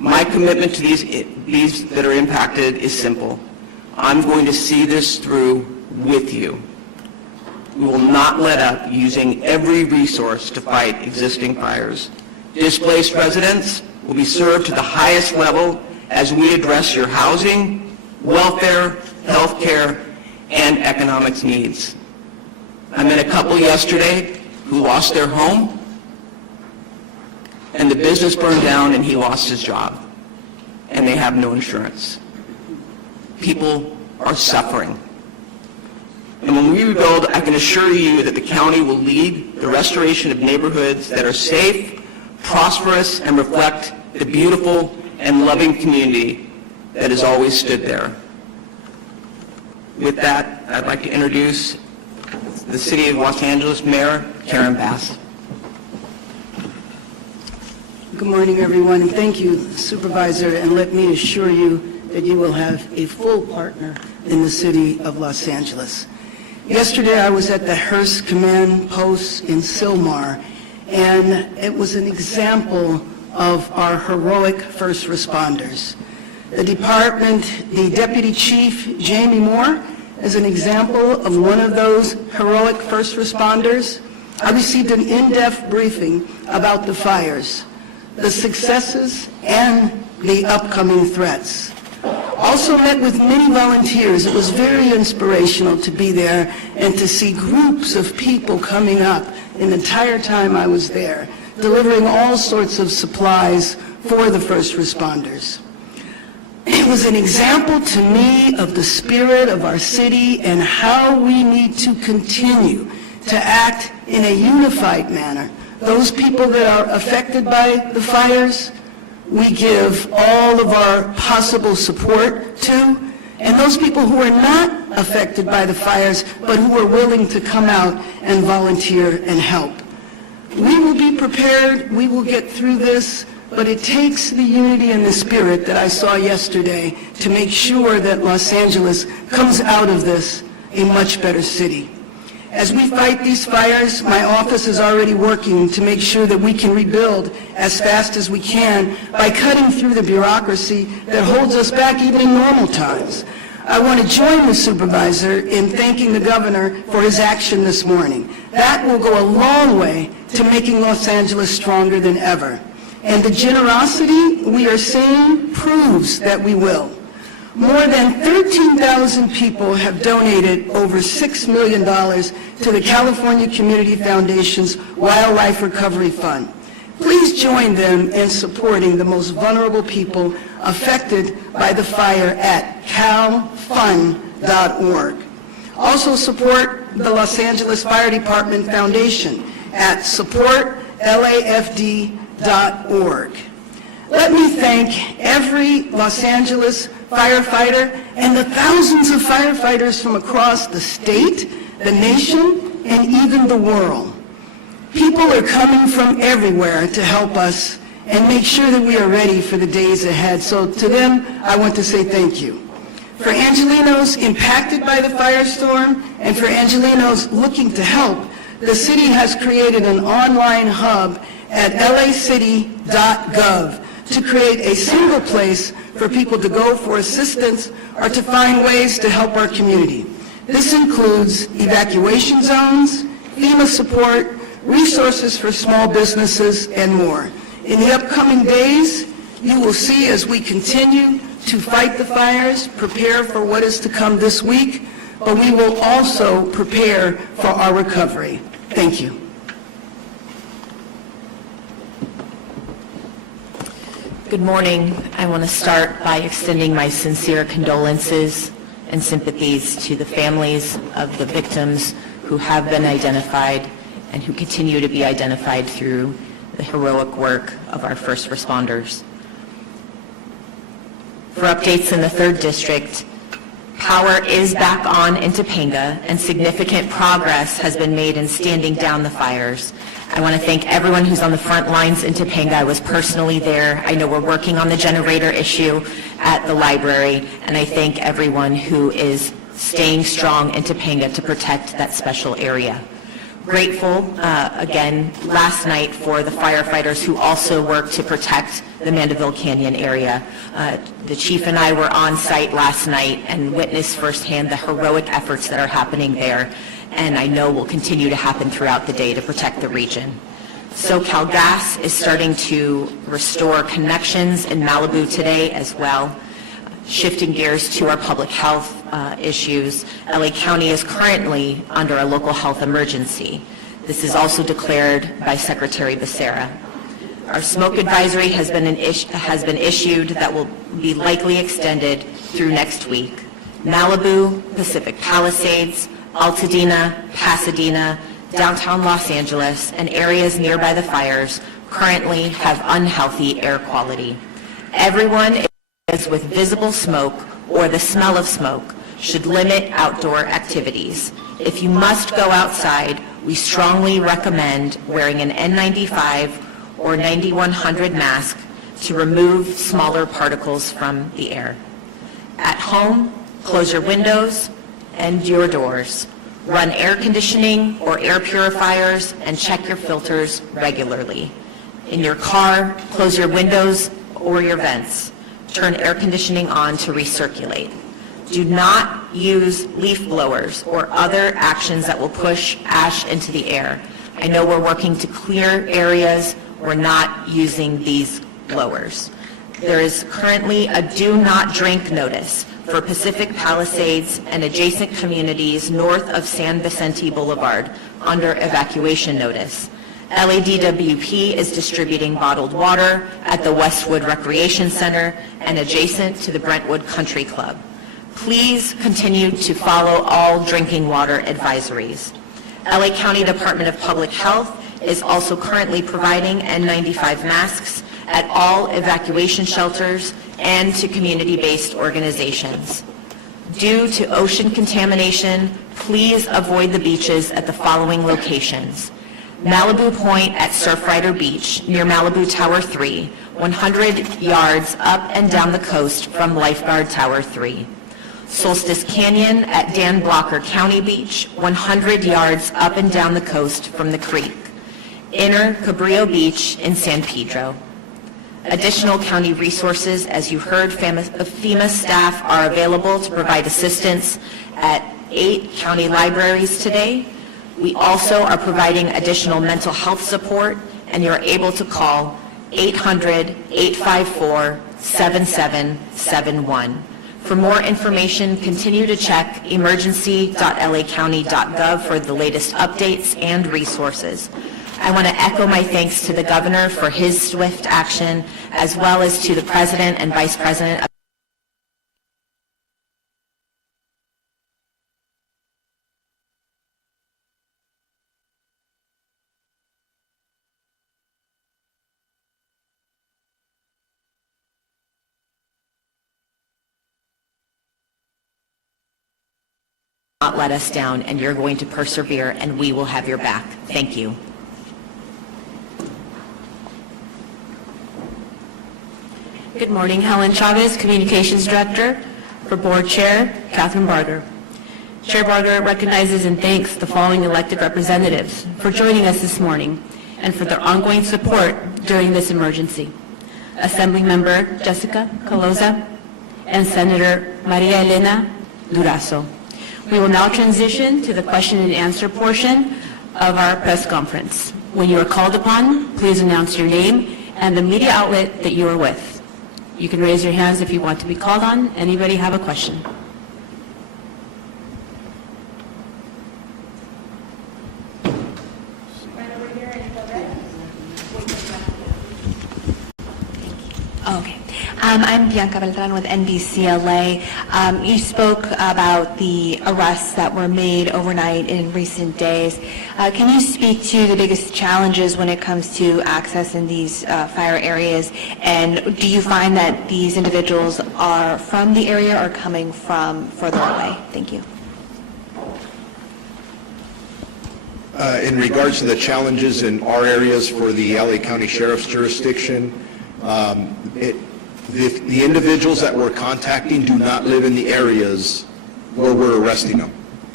My commitment to these that are impacted is simple. I'm going to see this through with you. We will not let up using every resource to fight existing fires. Displaced residents will be served to the highest level as we address your housing, welfare, health care, and economics needs. I met a couple yesterday who lost their home, and the business burned down and he lost his job, and they have no insurance. People are suffering. And when we rebuild, I can assure you that the county will lead the restoration of neighborhoods that are safe, prosperous, and reflect the beautiful and loving community that has always stood there. With that, I'd like to introduce the City of Los Angeles Mayor Karen Bass. Good morning, everyone, and thank you, Supervisor, and let me assure you that you will have a full partner in the City of Los Angeles. Yesterday, I was at the Hearst Command Post in Sylmar, and it was an example of our heroic first responders. The Deputy Chief, Jamie Moore, is an example of one of those heroic first responders. I received an in-depth briefing about the fires, the successes, and the upcoming threats. Also met with many volunteers. It was very inspirational to be there and to see groups of people coming up the entire time I was there, delivering all sorts of supplies for the first responders. It was an example to me of the spirit of our city and how we need to continue to act in a unified manner. Those people that are affected by the fires, we give all of our possible support to, and those people who are not affected by the fires, but who are willing to come out and volunteer and help. We will be prepared, we will get through this, but it takes the unity and the spirit that I saw yesterday to make sure that Los Angeles comes out of this a much better city. As we fight these fires, my office is already working to make sure that we can rebuild as fast as we can by cutting through the bureaucracy that holds us back even in normal times. I want to join the supervisor in thanking the governor for his action this morning. That will go a long way to making Los Angeles stronger than ever. And the generosity we are seeing proves that we will. More than 13,000 people have donated over $6 million to the California Community Foundation's Wildlife Recovery Fund. Please join them in supporting the most vulnerable people affected by the fire at calfund.org. Also support the Los Angeles Fire Department Foundation at supportlafd.org. Let me thank every Los Angeles firefighter and the thousands of firefighters from across the state, the nation, and even the world. People are coming from everywhere to help us and make sure that we are ready for the days ahead. So to them, I want to say thank you. For Angelenos impacted by the firestorm and for Angelenos looking to help, the city has created an online hub at lacity.gov to create a single place for people to go for assistance or to find ways to help our community. This includes evacuation zones, FEMA support, resources for small businesses, and more. In the upcoming days, you will see as we continue to fight the fires, prepare for what is to come this week, but we will also prepare for our recovery. Thank you. Good morning. I want to start by extending my sincere condolences and sympathies to the families of the victims who have been identified and who continue to be identified through the heroic work of our first responders. For updates in the 3rd District, power is back on in Topanga and significant progress has been made in standing down the fires. I want to thank everyone who's on the front lines in Topanga. I was personally there. I know we're working on the generator issue at the library, and I thank everyone who is staying strong in Topanga to protect that special area. Grateful, again, last night for the firefighters who also work to protect the Mandeville Canyon area. The chief and I were on site last night and witnessed firsthand the heroic efforts that are happening there, and I know will continue to happen throughout the day to protect the region. SoCal Gas is starting to restore connections in Malibu today as well. Shifting gears to our public health issues, LA County is currently under a local health emergency. This is also declared by Secretary Becerra. Our smoke advisory has been issued that will be likely extended through next week. Malibu, Pacific Palisades, Altadena, Pasadena, downtown Los Angeles, and areas nearby the fires currently have unhealthy air quality. Everyone with visible smoke or the smell of smoke should limit outdoor activities. If you must go outside, we strongly recommend wearing an N95 or 9100 mask to remove smaller particles from the air. At home, close your windows and your doors. Run air conditioning or air purifiers and check your filters regularly. In your car, close your windows or your vents. Turn air conditioning on to recirculate. Do not use leaf blowers or other actions that will push ash into the air. I know we're working to clear areas. We're not using these blowers. There is currently a do not drink notice for Pacific Palisades and adjacent communities north of San Vicente Boulevard under evacuation notice. LADWP is distributing bottled water at the Westwood Recreation Center and adjacent to the Brentwood Country Club. Please continue to follow all drinking water advisories. LA County Department of Public Health is also currently providing N95 masks at all evacuation shelters and to community-based organizations. Due to ocean contamination, please avoid the beaches at the following locations: Malibu Point at Surfrider Beach near Malibu Tower 3, 100 yards up and down the coast from Lifeguard Tower 3. Solstice Canyon at Dan Blocker County Beach, 100 yards up and down the coast from the creek. Inner Cabrillo Beach in San Pedro. Additional county resources, as you heard, FEMA staff are available to provide assistance at 8 county libraries today. We also are providing additional mental health support, and you're able to call 800-854-7771. For more information, continue to check emergency.lacounty.gov for the latest updates and resources. I want to echo my thanks to the governor for his swift action, as well as to the president and vice president of not let us down, and you're going to persevere, and we will have your back. Thank you. Good morning, Helen Chavez, Communications Director. For Board Chair, Catherine Barger. Chair Barger recognizes and thanks the following elected representatives for joining us this morning and for their ongoing support during this emergency. Assembly Member Jessica Caloza and Senator Maria Elena Durazo. We will now transition to the question and answer portion of our press conference. When you are called upon, please announce your name and the media outlet that you are with. You can raise your hands if you want to be called on. Anybody have a question? Okay. I'm Bianca Beltran with NBCLA. You spoke about the arrests that were made overnight in recent days. Can you speak to the biggest challenges when it comes to access in these fire areas? And do you find that these individuals are from the area or coming from further away? Thank you. In regards to the challenges in our areas for the LA County Sheriff's jurisdiction, the individuals that we're contacting do not live in the areas where we're arresting them.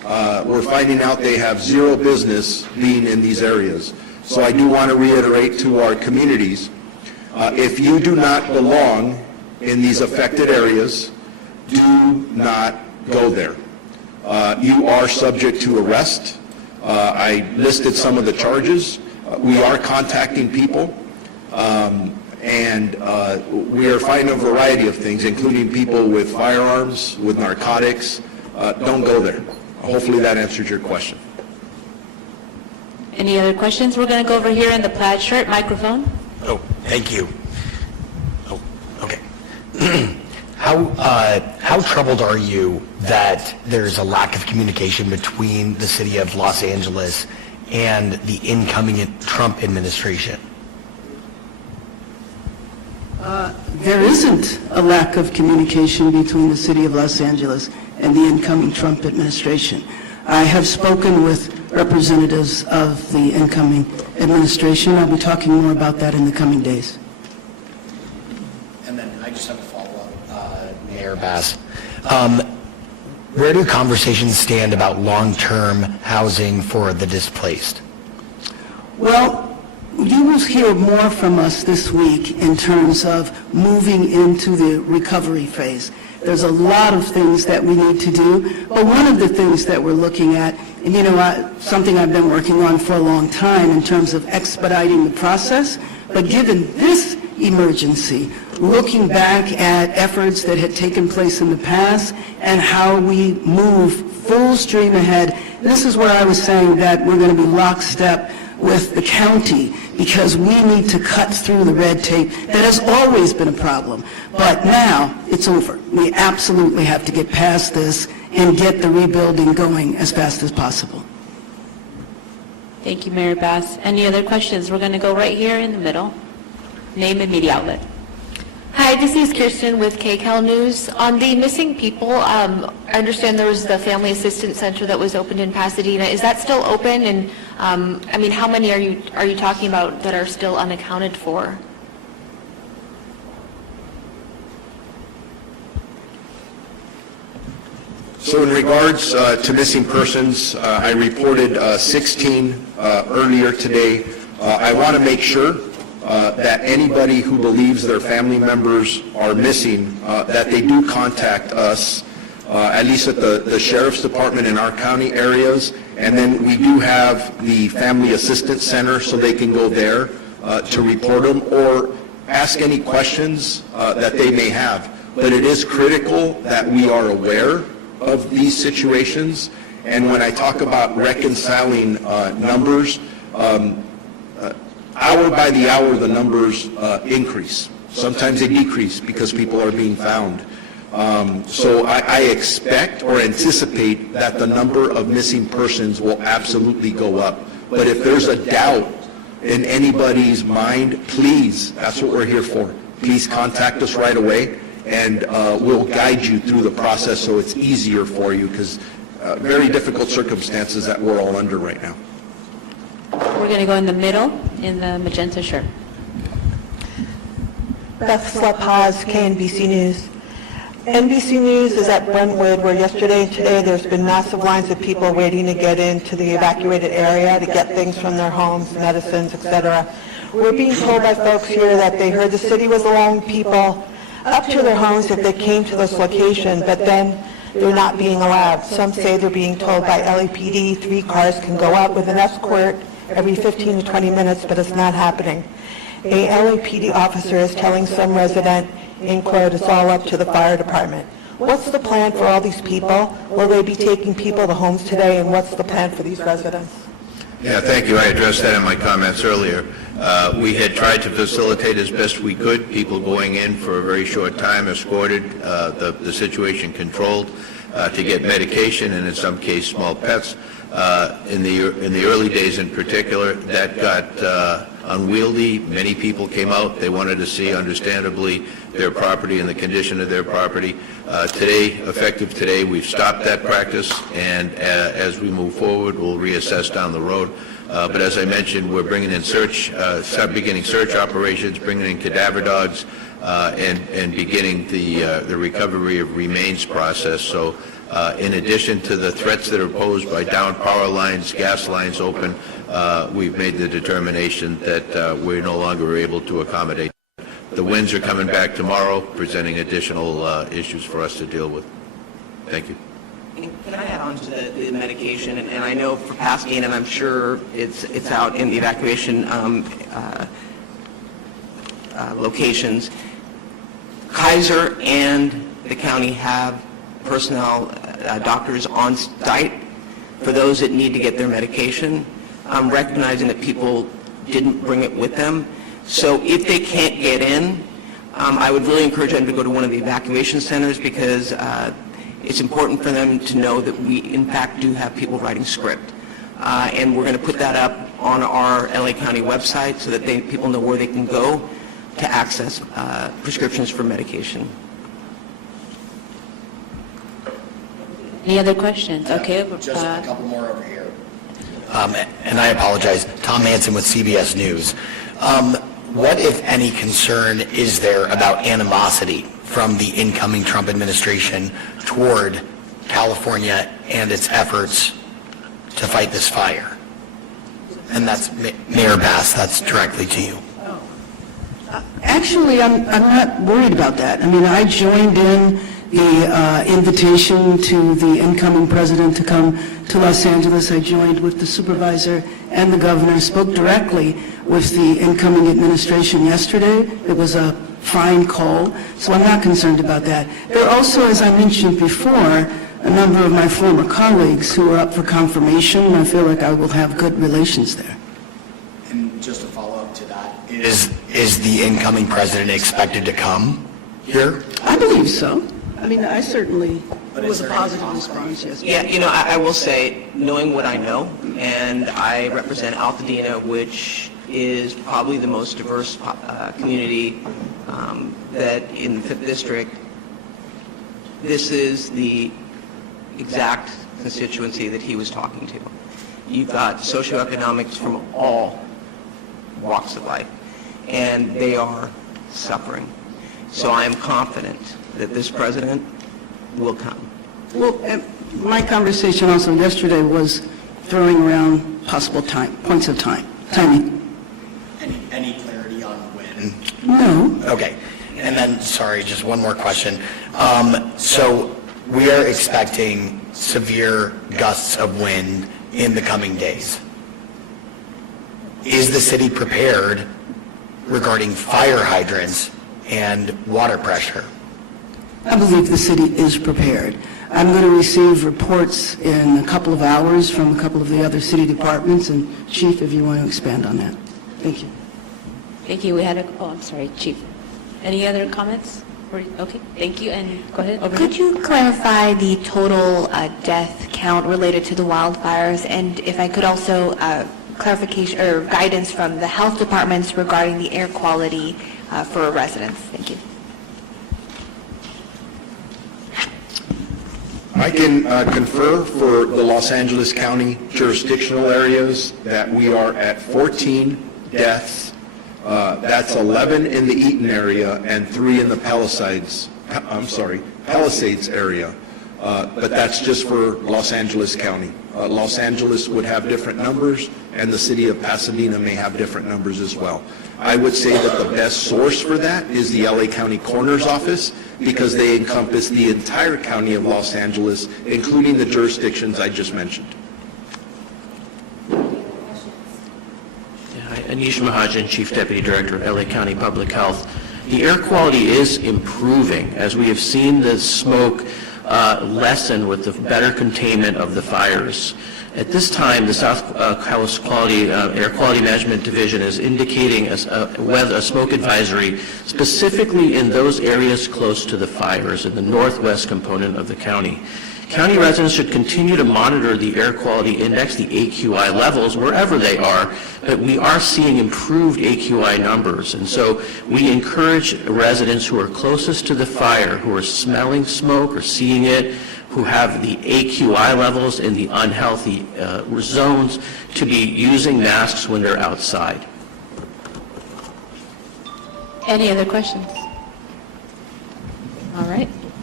we're finding out they have zero business being in these areas. So I do want to reiterate to our communities, if you do not belong in these affected areas, do not go there. You are subject to arrest. I listed some of the charges. We are contacting people, and we are finding a variety of things, including people with firearms, with narcotics. Don't go there. Hopefully that answers your question. Any other questions? We're going to go over here in the plaid shirt, microphone. Oh, thank you. Oh, okay. How troubled are you that there's a lack of communication between the city of Los Angeles and the incoming Trump administration? There isn't a lack of communication between the city of Los Angeles and the incoming Trump administration. I have spoken with representatives of the incoming administration. I'll be talking more about that in the coming days. And then I just have a follow-up, Mayor Bass. Where do conversations stand about long-term housing for the displaced? Well, you will hear more from us this week in terms of moving into the recovery phase. There's a lot of things that we need to do, but one of the things that we're looking at, and something I've been working on for a long time in terms of expediting the process, but given this emergency, looking back at efforts that had taken place in the past and how we move full stream ahead, this is where I was saying that we're going to be lockstep with the county because we need to cut through the red tape that has always been a problem. But now it's over. We absolutely have to get past this and get the rebuilding going as fast as possible. Thank you, Mayor Bass. Any other questions? We're going to go right here in the middle. Name and media outlet. Hi, this is Kirsten with KCAL News. On the missing people, I understand there was the Family Assistance Center that was opened in Pasadena. Is that still open? And how many are you talking about that are still unaccounted for? So in regards to missing persons, I reported 16 earlier today. I want to make sure that anybody who believes their family members are missing, that they do contact us, at least at the Sheriff's Department in our county areas, and then we do have the Family Assistance Center, so they can go there to report them or ask any questions that they may have. But it is critical that we are aware of these situations, and when I talk about reconciling numbers, hour by the hour, the numbers increase. Sometimes they decrease because people are being found. So I expect or anticipate that the number of missing persons will absolutely go up. But if there's a doubt in anybody's mind, please, that's what we're here for. Please contact us right away, and we'll guide you through the process so it's easier for you, because very difficult circumstances that we're all under right now. We're going to go in the middle in the magenta shirt. Beth Slapaz, KNBC News. NBC News is at Brentwood, where yesterday and today there's been massive lines of people waiting to get into the evacuated area to get things from their homes, medicines, etc. We're being told by folks here that they heard the city was allowing people up to their homes if they came to this location, but then they're not being allowed. Some say they're being told by LAPD 3 cars can go out with an escort every 15 to 20 minutes, but it's not happening. A LAPD officer is telling some resident, in quote, it's all up to the fire department. What's the plan for all these people? Will they be taking people to homes today, and what's the plan for these residents? Yeah, thank you. I addressed that in my comments earlier. We had tried to facilitate as best we could, people going in for a very short time, escorted, the situation controlled, to get medication and in some case small pets. In the early days in particular, that got unwieldy. Many people came out. They wanted to see, understandably, their property and the condition of their property. Today, effective today, we've stopped that practice, and as we move forward, we'll reassess down the road. But as I mentioned, we're bringing in beginning search operations, bringing in cadaver dogs, and beginning the recovery of remains process. So In addition to the threats that are posed by downed power lines, gas lines open, we've made the determination that we're no longer able to accommodate. The winds are coming back tomorrow, presenting additional issues for us to deal with. Thank you. Can I add on to the medication? And I know for Pasadena, and I'm sure it's out in the evacuation locations. Kaiser and the county have personnel, doctors on site for those that need to get their medication, recognizing that people didn't bring it with them. So if they can't get in, I would really encourage them to go to one of the evacuation centers, because it's important for them to know that we, in fact, do have people writing script. And we're going to put that up on our LA County website so that people know where they can go to access prescriptions for medication. Any other questions? Okay. Just a couple more over here. And I apologize, Tom Manson with CBS News. What, if any, concern is there about animosity from the incoming Trump administration toward California and its efforts to fight this fire? And that's Mayor Bass, that's directly to you. Actually, I'm not worried about that. I mean, I joined in the invitation to the incoming president to come to Los Angeles. I joined with the supervisor and the governor, spoke directly with the incoming administration yesterday. It was a fine call, so I'm not concerned about that. There are also, as I mentioned before, a number of my former colleagues who are up for confirmation, and I feel like I will have good relations there. And just to follow up to that, is the incoming president expected to come here? I believe so. I mean, I certainly, it was a positive response yesterday. Yeah, you know, I will say, knowing what I know, and I represent Altadena, which is probably the most diverse community that in the 5th District, this is the exact constituency that he was talking to. You've got socioeconomics from all walks of life, and they are suffering. So I am confident that this president will come. Well, my conversation also yesterday was throwing around possible points of timing. Any clarity on when? No. Okay. And then, sorry, just one more question. So we are expecting severe gusts of wind in the coming days. Is the city prepared regarding fire hydrants and water pressure? I believe the city is prepared. I'm going to receive reports in a couple of hours from a couple of the other city departments, and Chief, if you want to expand on that. Thank you. Thank you. I'm sorry, Chief. Any other comments? Okay, thank you, and go ahead. Over Could here. you clarify the total death count related to the wildfires? And if I could also clarification or guidance from the health departments regarding the air quality for residents. Thank you. I can confer for the Los Angeles County jurisdictional areas that we are at 14 deaths. That's 11 in the Eaton area and 3 in the Palisades area. But that's just for Los Angeles County. Los Angeles would have different numbers, and the city of Pasadena may have different numbers as well. I would say that the best source for that is the LA County Coroner's Office, because they encompass the entire county of Los Angeles, including the jurisdictions I just mentioned. Anish Mahajan, Chief Deputy Director of LA County Public Health. The air quality is improving as we have seen the smoke lessen with the better containment of the fires. At this time, the South Coast Air Quality Management Division is indicating a smoke advisory specifically in those areas close to the fires in the northwest component of the county. County residents should continue to monitor the air quality index, the AQI levels, wherever they are, but we are seeing improved AQI numbers. And so we encourage residents who are closest to the fire, who are smelling smoke or seeing it, who have the AQI levels in the unhealthy zones, to be using masks when they're outside. Any other questions? All right.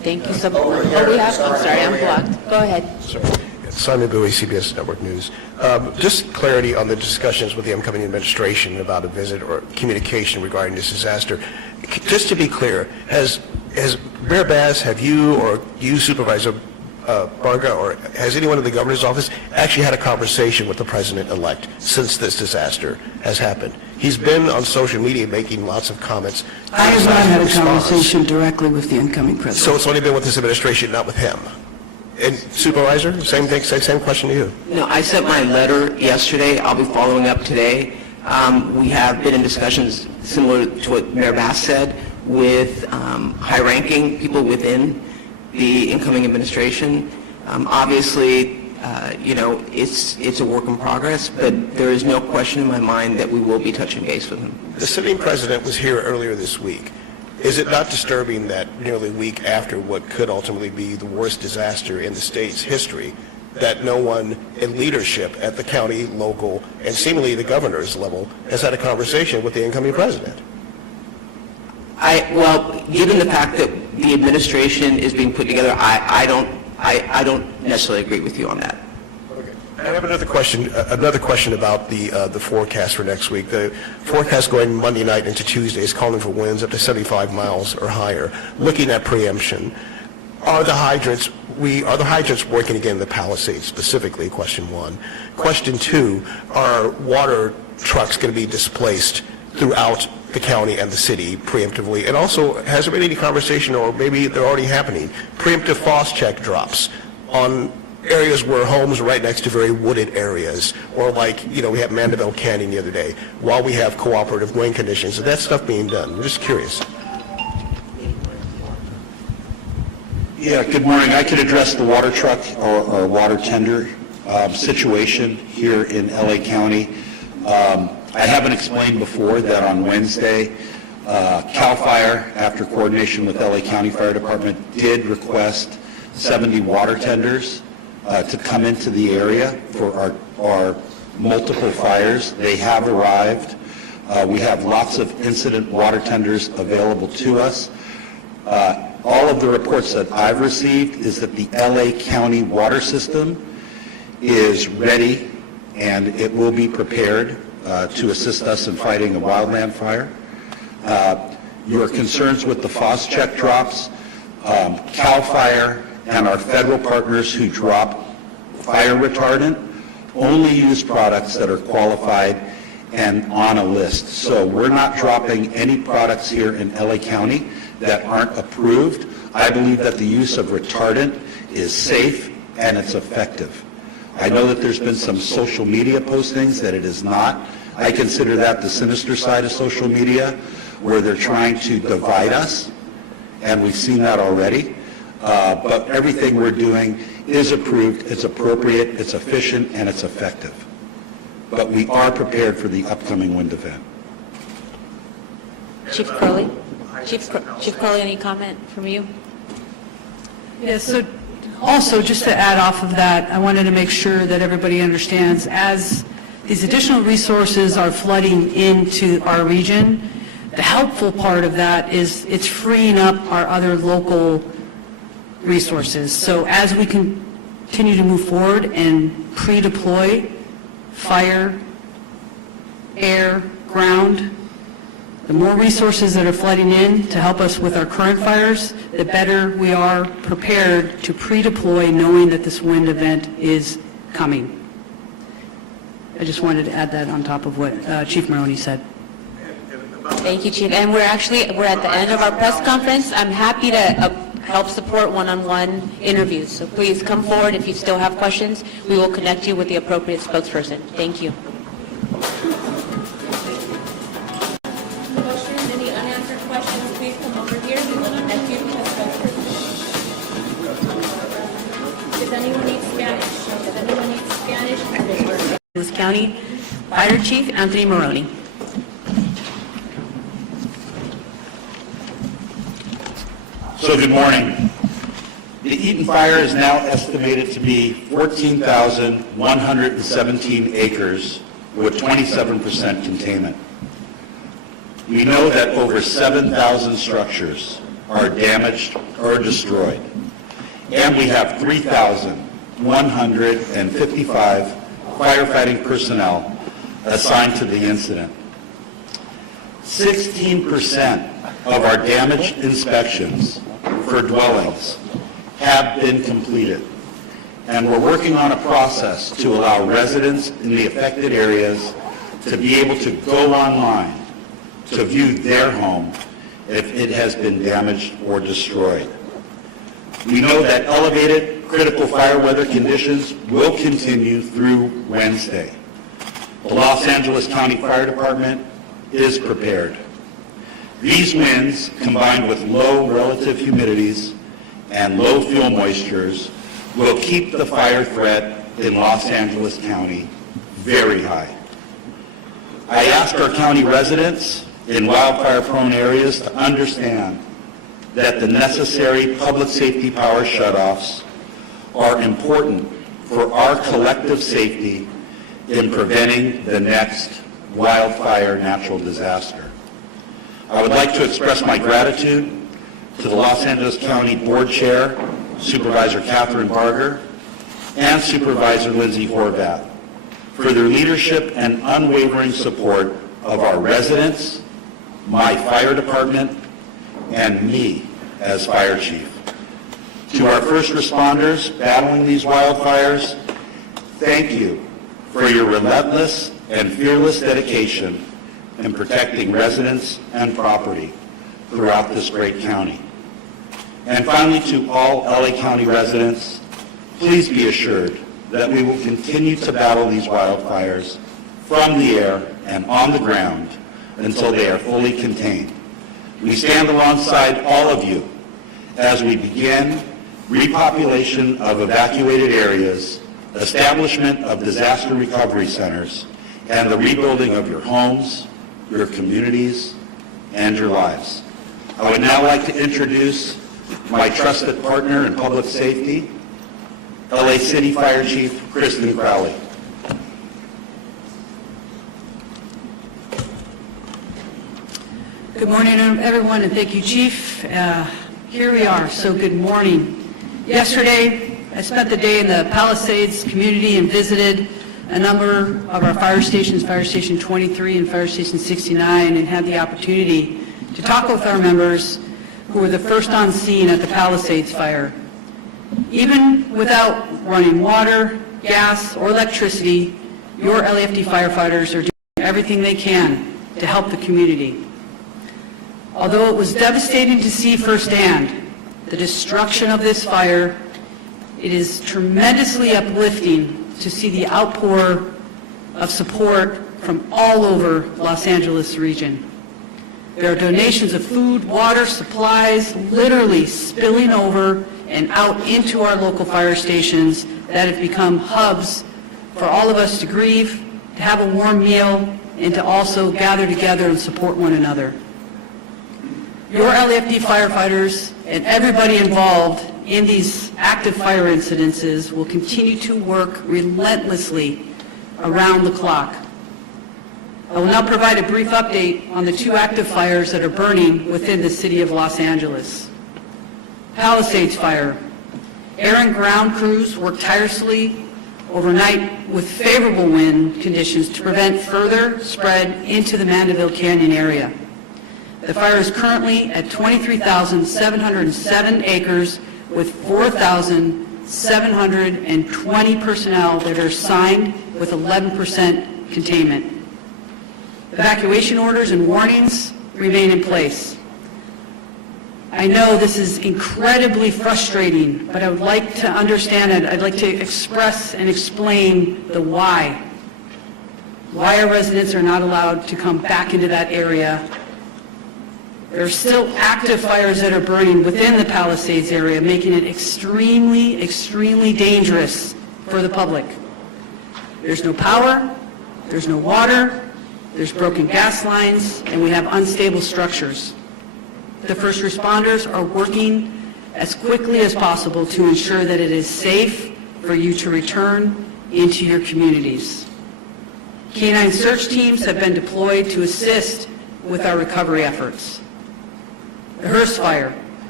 Thank you so much. Oh, we have, I'm sorry, I'm blocked. Go ahead. Simon Bowie, CBS Network News. Just clarity on the discussions with the incoming administration about a visit or communication regarding this disaster. Just to be clear, has Mayor Bass, have you or you, Supervisor Barga, or has anyone in the governor's office actually had a conversation with the president-elect since this disaster has happened? He's been on social media making lots of comments. I have not had a conversation directly with the incoming president. So it's only been with this administration, not with him? And Supervisor, same thing, same question to you. No, I sent my letter yesterday. I'll be following up today. We have been in discussions similar to what Mayor Bass said with high-ranking people within the incoming administration. Obviously, it's a work in progress, but there is no question in my mind that we will be touching base with him. The sitting president was here earlier this week. Is it not disturbing that nearly a week after what could ultimately be the worst disaster in the state's history, that no one in leadership at the county, local, and seemingly the governor's level has had a conversation with the incoming president? Well, given the fact that the administration is being put together, I don't necessarily agree with you on that. I have another question about the forecast for next week. The forecast going Monday night into Tuesday is calling for winds up to 75 miles or higher. Looking at preemption, are the hydrants working again in the Palisades specifically, question one? Question two, are water trucks going to be displaced throughout the county and the city preemptively? And also, has there been any conversation, or maybe they're already happening, preemptive frost check drops on areas where homes are right next to very wooded areas, or like, we had Mandeville Canyon the other day, while we have cooperative wind conditions? Is that stuff being done? I'm just curious. Yeah, good morning. I could address the water truck or water tender situation here in LA County. I haven't explained before that on Wednesday, CAL FIRE, after coordination with LA County Fire Department, did request 70 water tenders to come into the area for our multiple fires. They have arrived. We have lots of incident water tenders available to us. All of the reports that I've received is that the LA County water system is ready and it will be prepared to assist us in fighting a wildland fire. Your concerns with the frost check drops, CAL FIRE and our federal partners who drop fire retardant only use products that are qualified and on a list. So we're not dropping any products here in LA County that aren't approved. I believe that the use of retardant is safe and it's effective. I know that there's been some social media postings that it is not. I consider that the sinister side of social media, where they're trying to divide us, and we've seen that already. But everything we're doing is approved, it's appropriate, it's efficient, and it's effective. But we are prepared for the upcoming wind event. Chief Crowley? Chief Crowley, any comment from you? Yeah, so also, just to add off of that, I wanted to make sure that everybody understands, as these additional resources are flooding into our region, the helpful part of that is it's freeing up our other local resources. So as we continue to move forward and pre-deploy fire, air, ground, the more resources that are flooding in to help us with our current fires, the better we are prepared to pre-deploy, knowing that this wind event is coming. I just wanted to add that on top of what Chief Maroney said. Thank you, Chief. And we're at the end of our press conference. I'm happy to help support one-on-one interviews. So please come forward if you still have questions. We will connect you with the appropriate spokesperson. Thank you. Any unanswered questions, please come over here. We will connect you with the spokesperson. Does anyone need Spanish? Does anyone need Spanish? This County Fire Chief Anthony Maroney. So good morning. The Eaton Fire is now estimated to be 14,117 acres with 27% containment. We know that over 7,000 structures are damaged or destroyed. And we have 3,155 firefighting personnel assigned to the incident. 16% of our damage inspections for dwellings have been completed, and we're working on a process to allow residents in the affected areas to be able to go online to view their home if it has been damaged or destroyed. We know that elevated critical fire weather conditions will continue through Wednesday. The Los Angeles County Fire Department is prepared. These winds, combined with low relative humidities and low fuel moistures, will keep the fire threat in Los Angeles County very high. I ask our county residents in wildfire-prone areas to understand that the necessary public safety power shutoffs are important for our collective safety in preventing the next wildfire natural disaster. I would like to express my gratitude to the Los Angeles County Board Chair, Supervisor Catherine Barger, and Supervisor Lindsay Horvath for their leadership and unwavering support of our residents, my fire department, and me as fire chief. To our first responders battling these wildfires, thank you for your relentless and fearless dedication in protecting residents and property throughout this great county. And finally, to all LA County residents, please be assured that we will continue to battle these wildfires from the air and on the ground until they are fully contained. We stand alongside all of you as we begin repopulation of evacuated areas, establishment of disaster recovery centers, and the rebuilding of your homes, your communities, and your lives. I would now like to introduce my trusted partner in public safety, LA City Fire Chief Kristen Crowley. Good morning, everyone, and thank you, Chief. Here we are, so good morning. Yesterday, I spent the day in the Palisades community and visited a number of our fire stations, Fire Station 23 and Fire Station 69, and had the opportunity to talk with our members who were the first on scene at the Palisades Fire. Even without running water, gas, or electricity, your LAFD firefighters are doing everything they can to help the community. Although it was devastating to see firsthand the destruction of this fire, it is tremendously uplifting to see the outpour of support from all over Los Angeles region. There are donations of food, water, supplies, literally spilling over and out into our local fire stations that have become hubs for all of us to grieve, to have a warm meal, and to also gather together and support one another. Your LAFD firefighters and everybody involved in these active fire incidences will continue to work relentlessly around the clock. I will now provide a brief update on the two active fires that are burning within the city of Los Angeles. Palisades Fire. Air and ground crews worked tirelessly overnight with favorable wind conditions to prevent further spread into the Mandeville Canyon area. The fire is currently at 23,707 acres with 4,720 personnel that are assigned with 11% containment. Evacuation orders and warnings remain in place. I know this is incredibly frustrating, but I would like to understand it. I'd like to express and explain the why. Why our residents are not allowed to come back into that area. There are still active fires that are burning within the Palisades area, making it extremely, extremely dangerous for the public. There's no power, there's no water, there's broken gas lines, and we have unstable structures. The first responders are working as quickly as possible to ensure that it is safe for you to return into your communities. Canine search teams have been deployed to assist with our recovery efforts. The Hearst Fire.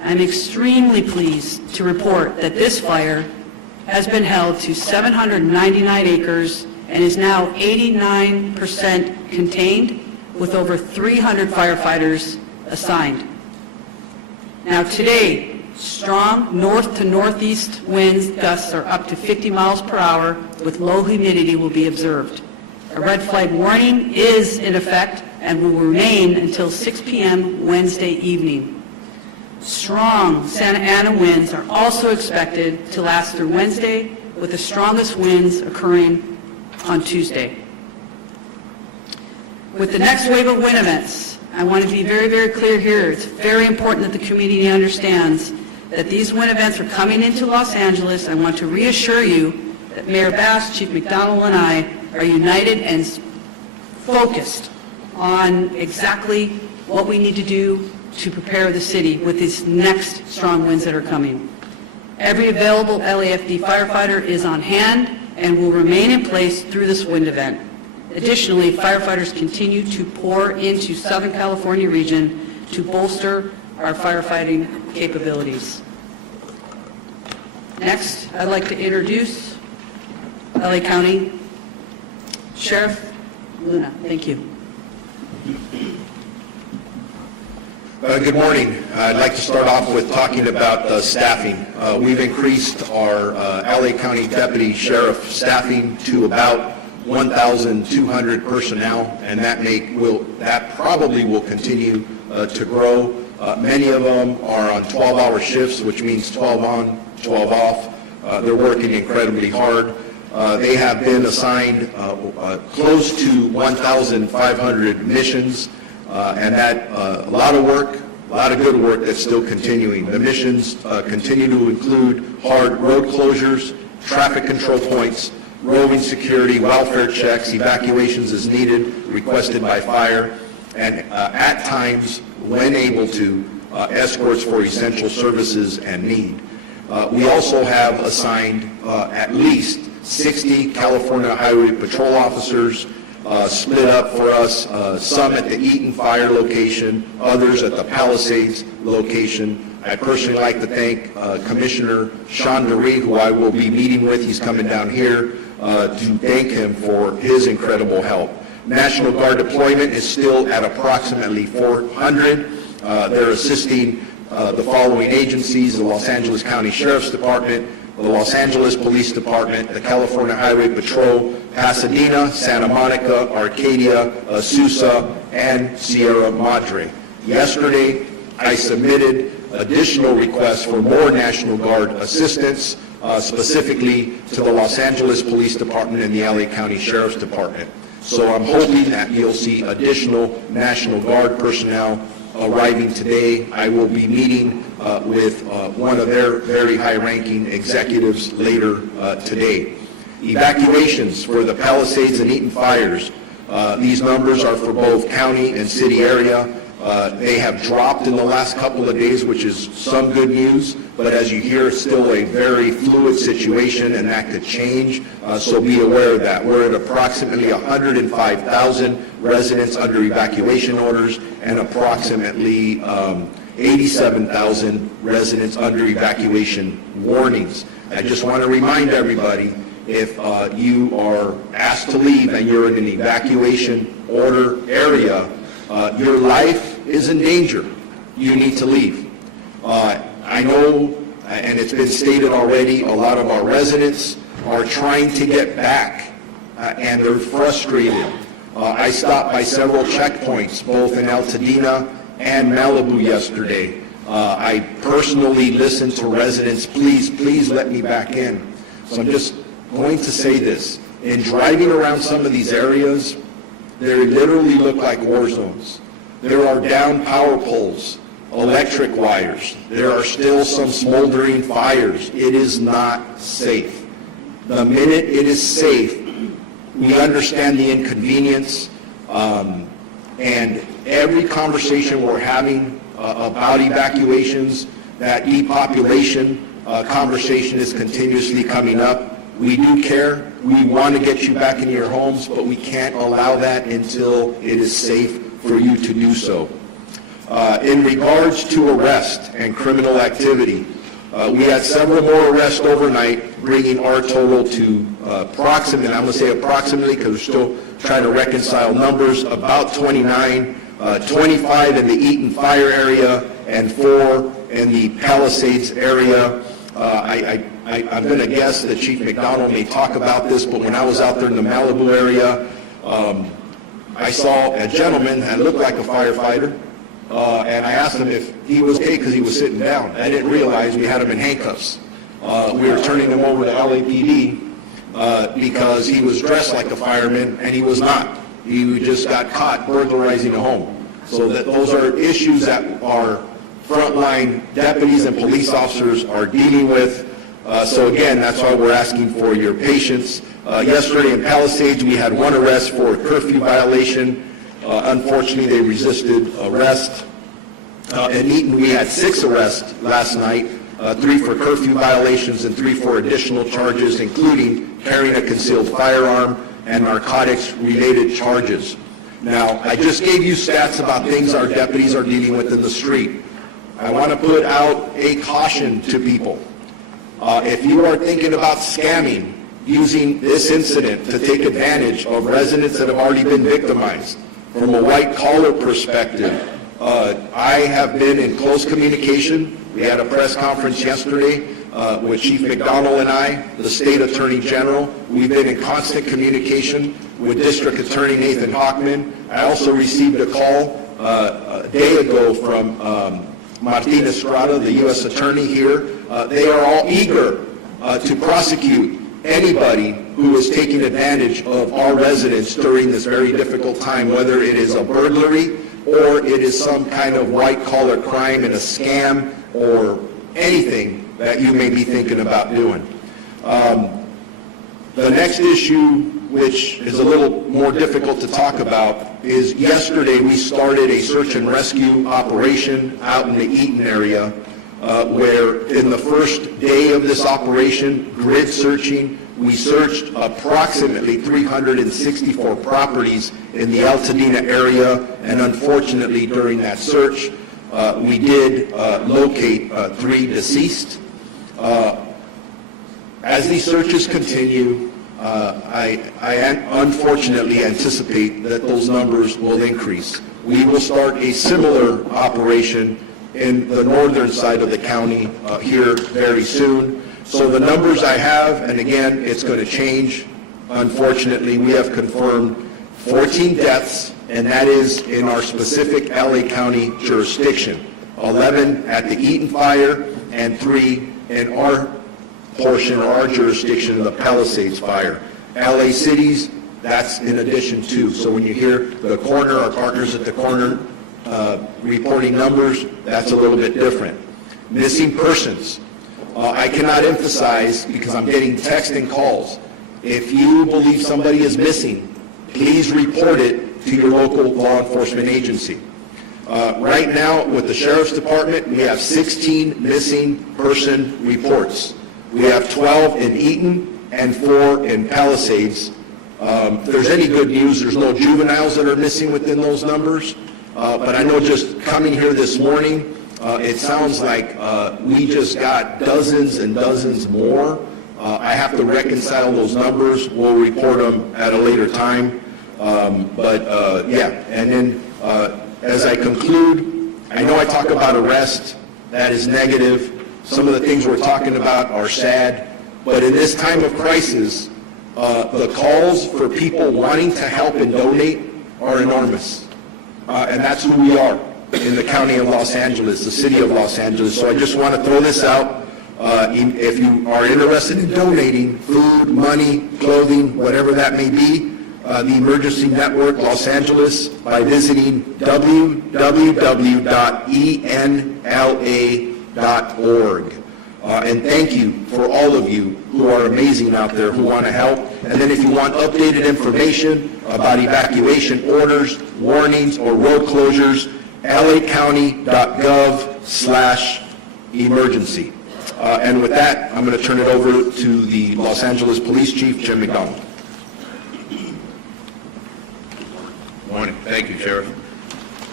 I'm extremely pleased to report that this fire has been held to 799 acres and is now 89% contained, with over 300 firefighters assigned. Now today, strong north to northeast winds gusts are up to 50 miles per hour with low humidity will be observed. A red flag warning is in effect and will remain until 6 p.m. Wednesday evening. Strong Santa Ana winds are also expected to last through Wednesday, with the strongest winds occurring on Tuesday. With the next wave of wind events, I want to be very, very clear here. It's very important that the community understands that these wind events are coming into Los Angeles. I want to reassure you that Mayor Bass, Chief McDonald, and I are united and focused on exactly what we need to do to prepare the city with these next strong winds that are coming. Every available LAFD firefighter is on hand and will remain in place through this wind event. Additionally, firefighters continue to pour into Southern California region to bolster our firefighting capabilities. Next, I'd like to introduce LA County Sheriff Luna. Thank you. Good morning. I'd like to start off with talking about staffing. We've increased our LA County Deputy Sheriff staffing to about 1,200 personnel, and that probably will continue to grow. Many of them are on 12-hour shifts, which means 12 on, 12 off. They're working incredibly hard. They have been assigned close to 1,500 missions, and that a lot of work, a lot of good work that's still continuing. The missions continue to include hard road closures, traffic control points, roving security, welfare checks, evacuations as needed, requested by fire, and at times, when able to, escorts for essential services and need. We also have assigned at least 60 California Highway Patrol officers split up for us, some at the Eaton Fire location, others at the Palisades location. I personally like to thank Commissioner Sean DeRee, who I will be meeting with. He's coming down here to thank him for his incredible help. National Guard deployment is still at approximately 400. They're assisting the following agencies: the Los Angeles County Sheriff's Department, the Los Angeles Police Department, the California Highway Patrol, Pasadena, Santa Monica, Arcadia, Azusa, and Sierra Madre. Yesterday, I submitted additional requests for more National Guard assistance, specifically to the Los Angeles Police Department and the LA County Sheriff's Department. So I'm hoping that you'll see additional National Guard personnel arriving today. I will be meeting with one of their very high-ranking executives later today. Evacuations for the Palisades and Eaton fires. These numbers are for both county and city area. They have dropped in the last couple of days, which is some good news, but as you hear, it's still a very fluid situation, and that could change, so be aware of that. We're at approximately 105,000 residents under evacuation orders and approximately 87,000 residents under evacuation warnings. I just want to remind everybody, if you are asked to leave and you're in an evacuation order area, your life is in danger. You need to leave. I know, and it's been stated already, a lot of our residents are trying to get back, and they're frustrated. I stopped by several checkpoints, both in Altadena and Malibu yesterday. I personally listened to residents, please let me back in. So I'm just going to say this. In driving around some of these areas, they literally look like war zones. There are down power poles, electric wires. There are still some smoldering fires. It is not safe. The minute it is safe, we understand the inconvenience, and every conversation we're having about evacuations, that depopulation conversation is continuously coming up. We do care. We want to get you back into your homes, but we can't allow that until it is safe for you to do so. In regards to arrest and criminal activity, we had several more arrests overnight, bringing our total to approximately, I'm going to say approximately because we're still trying to reconcile numbers, about 29, 25 in the Eaton Fire area and 4 in the Palisades area. I'm going to guess that Chief McDonald may talk about this, but when I was out there in the Malibu area, I saw a gentleman that looked like a firefighter, and I asked him if he was okay because he was sitting down. I didn't realize we had him in handcuffs. We were turning him over to LAPD because he was dressed like a fireman, and he was not. He just got caught burglarizing a home. So those are issues that our frontline deputies and police officers are dealing with. So again, that's why we're asking for your patience. Yesterday in Palisades, we had 1 arrest for a curfew violation. Unfortunately, they resisted arrest. In Eaton, we had 6 arrests last night, 3 for curfew violations and 3 for additional charges, including carrying a concealed firearm and narcotics-related charges. Now, I just gave you stats about things our deputies are dealing with in the street. I want to put out a caution to people. If you are thinking about scamming, using this incident to take advantage of residents that have already been victimized, from a white-collar perspective, I have been in close communication. We had a press conference yesterday with Chief McDonald and I, the State Attorney General. We've been in constant communication with District Attorney Nathan Hockman. I also received a call a day ago from Martin Estrada, the U.S. Attorney here. They are all eager to prosecute anybody who is taking advantage of our residents during this very difficult time, whether it is a burglary or it is some kind of white-collar crime and a scam or anything that you may be thinking about doing. The next issue, which is a little more difficult to talk about, is yesterday we started a search and rescue operation out in the Eaton area, where in the first day of this operation, grid searching, we searched approximately 364 properties in the Altadena area, and unfortunately during that search, we did locate 3 deceased. As these searches continue, I unfortunately anticipate that those numbers will increase. We will start a similar operation in the northern side of the county here very soon. So the numbers I have, and again, it's going to change. Unfortunately, we have confirmed 14 deaths, and that is in our specific LA County jurisdiction. 11 at the Eaton Fire and 3 in our portion or our jurisdiction, the Palisades Fire. LA cities, that's in addition to. So when you hear the coroner, our partners at the coroner reporting numbers, that's a little bit different. Missing persons. I cannot emphasize, because I'm getting text and calls, if you believe somebody is missing, please report it to your local law enforcement agency. Right now, with the Sheriff's Department, we have 16 missing person reports. We have 12 in Eaton and 4 in Palisades. If there's any good news, there's no juveniles that are missing within those numbers. But I know just coming here this morning, it sounds like we just got dozens and dozens more. I have to reconcile those numbers. We'll report them at a later time. Yeah, and then as I conclude, I know I talk about arrest. That is negative. Some of the things we're talking about are sad. But in this time of crisis, the calls for people wanting to help and donate are enormous. And that's who we are in the county of Los Angeles, the city of Los Angeles. So I just want to throw this out. If you are interested in donating food, money, clothing, whatever that may be, the Emergency Network Los Angeles by visiting www.enla.org. And thank you for all of you who are amazing out there who want to help. And then if you want updated information about evacuation orders, warnings, or road closures, lacounty.gov/emergency. And with that, I'm going to turn it over to the Los Angeles Police Chief, Jim McDonald. Morning. Thank you, Sheriff.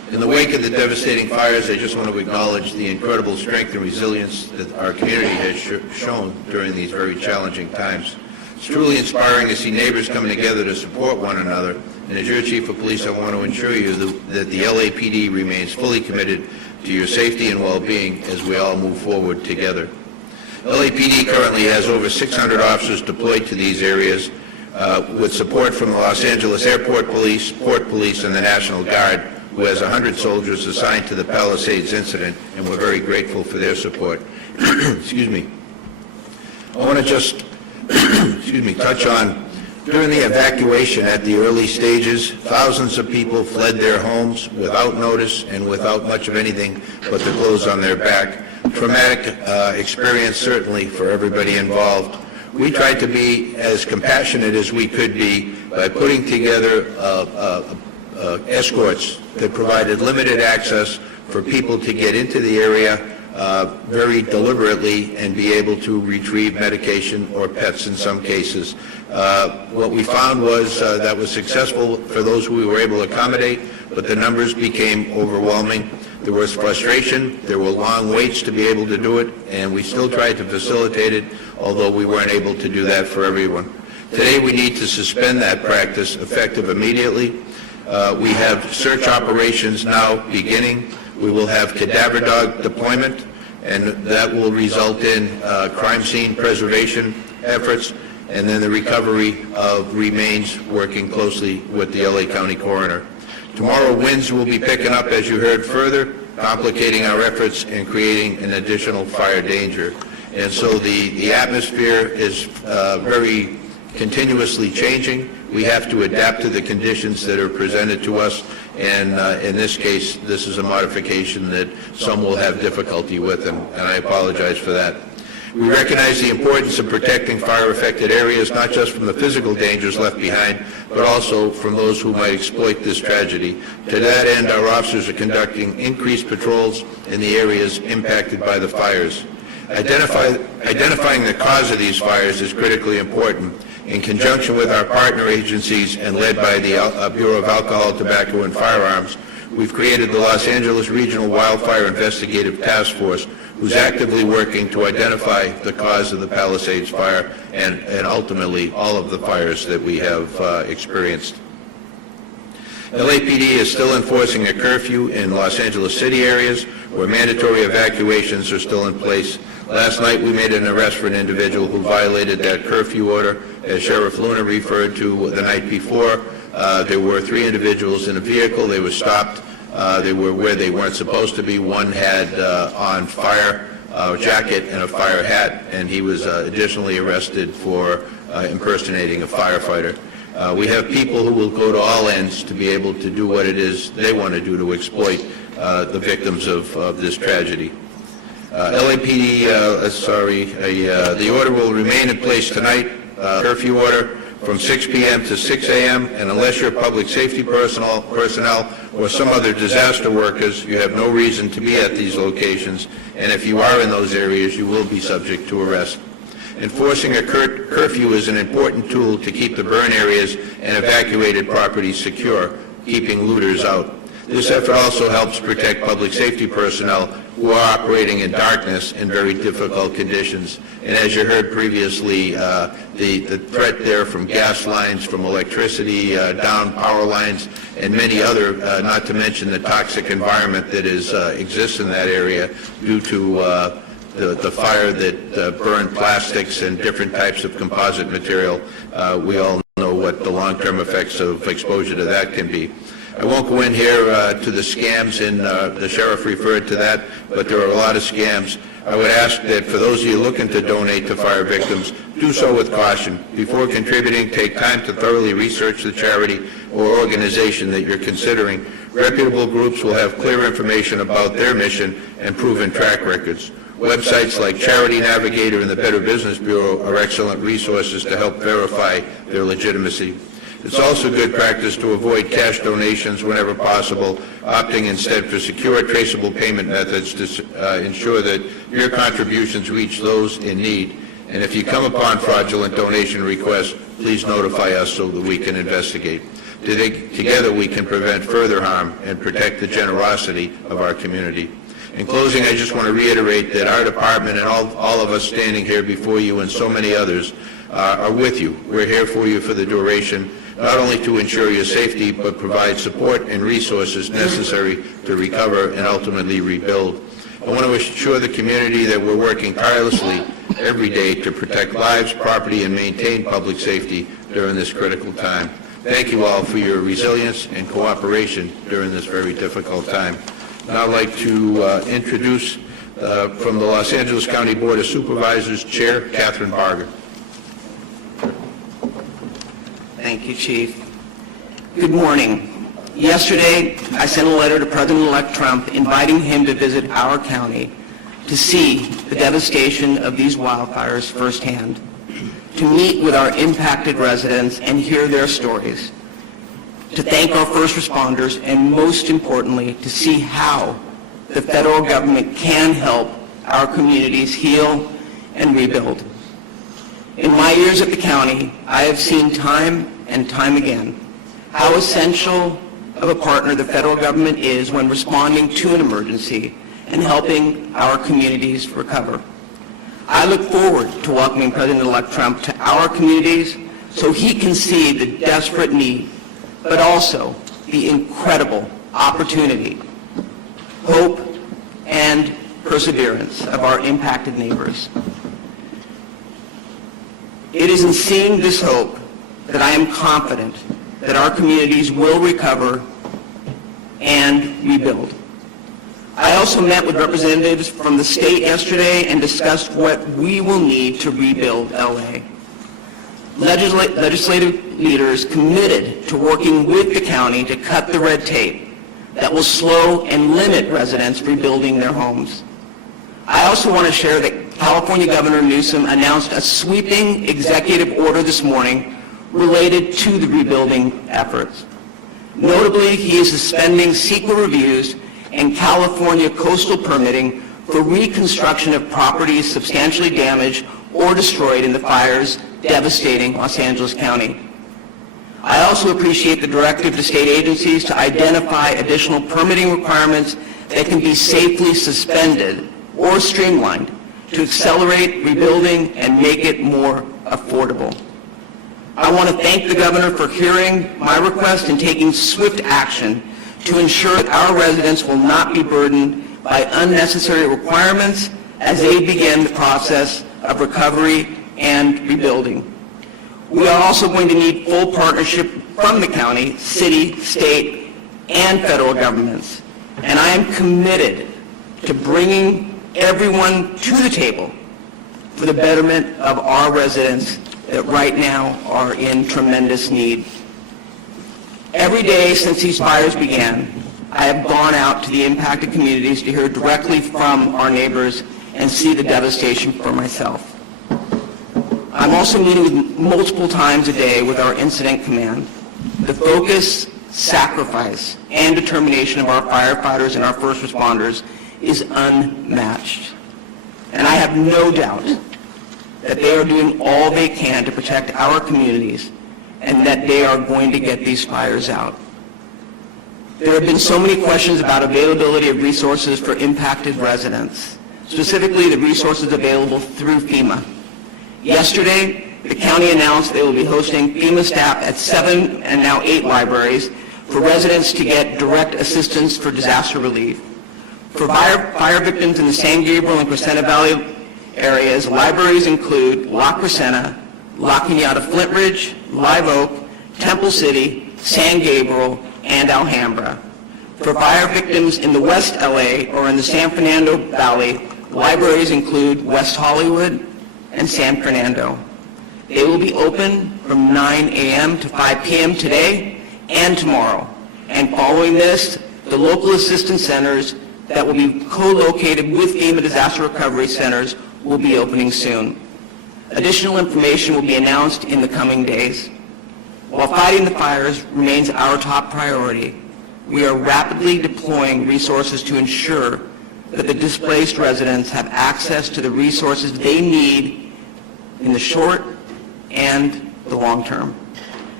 In the wake of the devastating fires, I just want to acknowledge the incredible strength and resilience that our community has shown during these very challenging times. It's truly inspiring to see neighbors coming together to support one another, and as your Chief of Police, I want to assure you that the LAPD remains fully committed to your safety and well-being as we all move forward together. LAPD currently has over 600 officers deployed to these areas with support from the Los Angeles Airport Police, Port Police, and the National Guard, who has 100 soldiers assigned to the Palisades incident, and we're very grateful for their support. Excuse me. I want to just touch on, during the evacuation at the early stages, thousands of people fled their homes without notice and without much of anything but the clothes on their back. Traumatic experience, certainly, for everybody involved. We tried to be as compassionate as we could be by putting together escorts that provided limited access for people to get into the area very deliberately and be able to retrieve medication or pets in some cases. What we found was that was successful for those who we were able to accommodate, but the numbers became overwhelming. There was frustration, there were long waits to be able to do it, and we still tried to facilitate it, although we weren't able to do that for everyone. Today we need to suspend that practice effective immediately. We have search operations now beginning. We will have cadaver dog deployment, and that will result in crime scene preservation efforts, and then the recovery of remains, working closely with the LA County Coroner. Tomorrow, winds will be picking up, as you heard, further, complicating our efforts and creating an additional fire danger. And so the atmosphere is very continuously changing. We have to adapt to the conditions that are presented to us, and in this case, this is a modification that some will have difficulty with, and I apologize for that. We recognize the importance of protecting fire-affected areas, not just from the physical dangers left behind, but also from those who might exploit this tragedy. To that end, our officers are conducting increased patrols in the areas impacted by the fires. Identifying the cause of these fires is critically important. In conjunction with our partner agencies and led by the Bureau of Alcohol, Tobacco, and Firearms, we've created the Los Angeles Regional Wildfire Investigative Task Force, who's actively working to identify the cause of the Palisades Fire and ultimately all of the fires that we have experienced. LAPD is still enforcing a curfew in Los Angeles City areas where mandatory evacuations are still in place. Last night we made an arrest for an individual who violated that curfew order. As Sheriff Luna referred to the night before, there were 3 individuals in a vehicle. They were stopped. They were where they weren't supposed to be. One had on fire jacket and a fire hat, and he was additionally arrested for impersonating a firefighter. We have people who will go to all ends to be able to do what it is they want to do to exploit the victims of this tragedy. LAPD, the order will remain in place tonight, curfew order from 6 p.m. to 6 a.m., and unless you're public safety personnel or some other disaster workers, you have no reason to be at these locations, and if you are in those areas, you will be subject to arrest. Enforcing a curfew is an important tool to keep the burn areas and evacuated properties secure, keeping looters out. This effort also helps protect public safety personnel who are operating in darkness in very difficult conditions. And as you heard previously, the threat there from gas lines, from electricity, down power lines, and many other, not to mention the toxic environment that exists in that area due to the fire that burned plastics and different types of composite material. We all know what the long-term effects of exposure to that can be. I won't go in here to the scams, and the sheriff referred to that, but there are a lot of scams. I would ask that for those of you looking to donate to fire victims, do so with caution. Before contributing, take time to thoroughly research the charity or organization that you're considering. Reputable groups will have clear information about their mission and proven track records. Websites like Charity Navigator and the Better Business Bureau are excellent resources to help verify their legitimacy. It's also good practice to avoid cash donations whenever possible, opting instead for secure, traceable payment methods to ensure that your contributions reach those in need. And if you come upon fraudulent donation requests, please notify us so that we can investigate. Together, we can prevent further harm and protect the generosity of our community. In closing, I just want to reiterate that our department and all of us standing here before you and so many others are with you. We're here for you for the duration, not only to ensure your safety, but provide support and resources necessary to recover and ultimately rebuild. I want to assure the community that we're working tirelessly every day to protect lives, property, and maintain public safety during this critical time. Thank you all for your resilience and cooperation during this very difficult time. Now I'd like to introduce from the Los Angeles County Board of Supervisors Chair Catherine Barger. Thank you, Chief. Good morning. Yesterday, I sent a letter to President-elect Trump inviting him to visit our county to see the devastation of these wildfires firsthand, to meet with our impacted residents and hear their stories, to thank our first responders, and most importantly, to see how the federal government can help our communities heal and rebuild. In my years at the county, I have seen time and time again how essential of a partner the federal government is when responding to an emergency and helping our communities recover. I look forward to welcoming President-elect Trump to our communities so he can see the desperate need, but also the incredible opportunity, hope, and perseverance of our impacted neighbors. It is in seeing this hope that I am confident that our communities will recover and rebuild. I also met with representatives from the state yesterday and discussed what we will need to rebuild LA. Legislative leaders committed to working with the county to cut the red tape that will slow and limit residents rebuilding their homes. I also want to share that California Governor Newsom announced a sweeping executive order this morning related to the rebuilding efforts. Notably, he is suspending CEQA reviews and California coastal permitting for reconstruction of properties substantially damaged or destroyed in the fires devastating Los Angeles County. I also appreciate the directive to state agencies to identify additional permitting requirements that can be safely suspended or streamlined to accelerate rebuilding and make it more affordable. I want to thank the governor for hearing my request and taking swift action to ensure that our residents will not be burdened by unnecessary requirements as they begin the process of recovery and rebuilding. We are also going to need full partnership from the county, city, state, and federal governments. And I am committed to bringing everyone to the table for the betterment of our residents that right now are in tremendous need. Every day since these fires began, I have gone out to the impacted communities to hear directly from our neighbors and see the devastation for myself. I'm also meeting multiple times a day with our incident command. The focus, sacrifice, and determination of our firefighters and our first responders is unmatched. And I have no doubt that they are doing all they can to protect our communities and that they are going to get these fires out. There have been so many questions about availability of resources for impacted residents, specifically the resources available through FEMA. Yesterday, the county announced they will be hosting FEMA staff at 7 and now 8 libraries for residents to get direct assistance for disaster relief. For fire victims in the San Gabriel and Crescenta Valley areas, libraries include La Crescenta, La Cañada Flint Ridge, Live Oak, Temple City, San Gabriel, and Alhambra. For fire victims in the West LA or in the San Fernando Valley, libraries include West Hollywood and San Fernando. They will be open from 9 a.m. to 5 p.m. today and tomorrow. And following this, the local assistance centers that will be co-located with FEMA disaster recovery centers will be opening soon. Additional information will be announced in the coming days. While fighting the fires remains our top priority, we are rapidly deploying resources to ensure that the displaced residents have access to the resources they need in the short and the long term.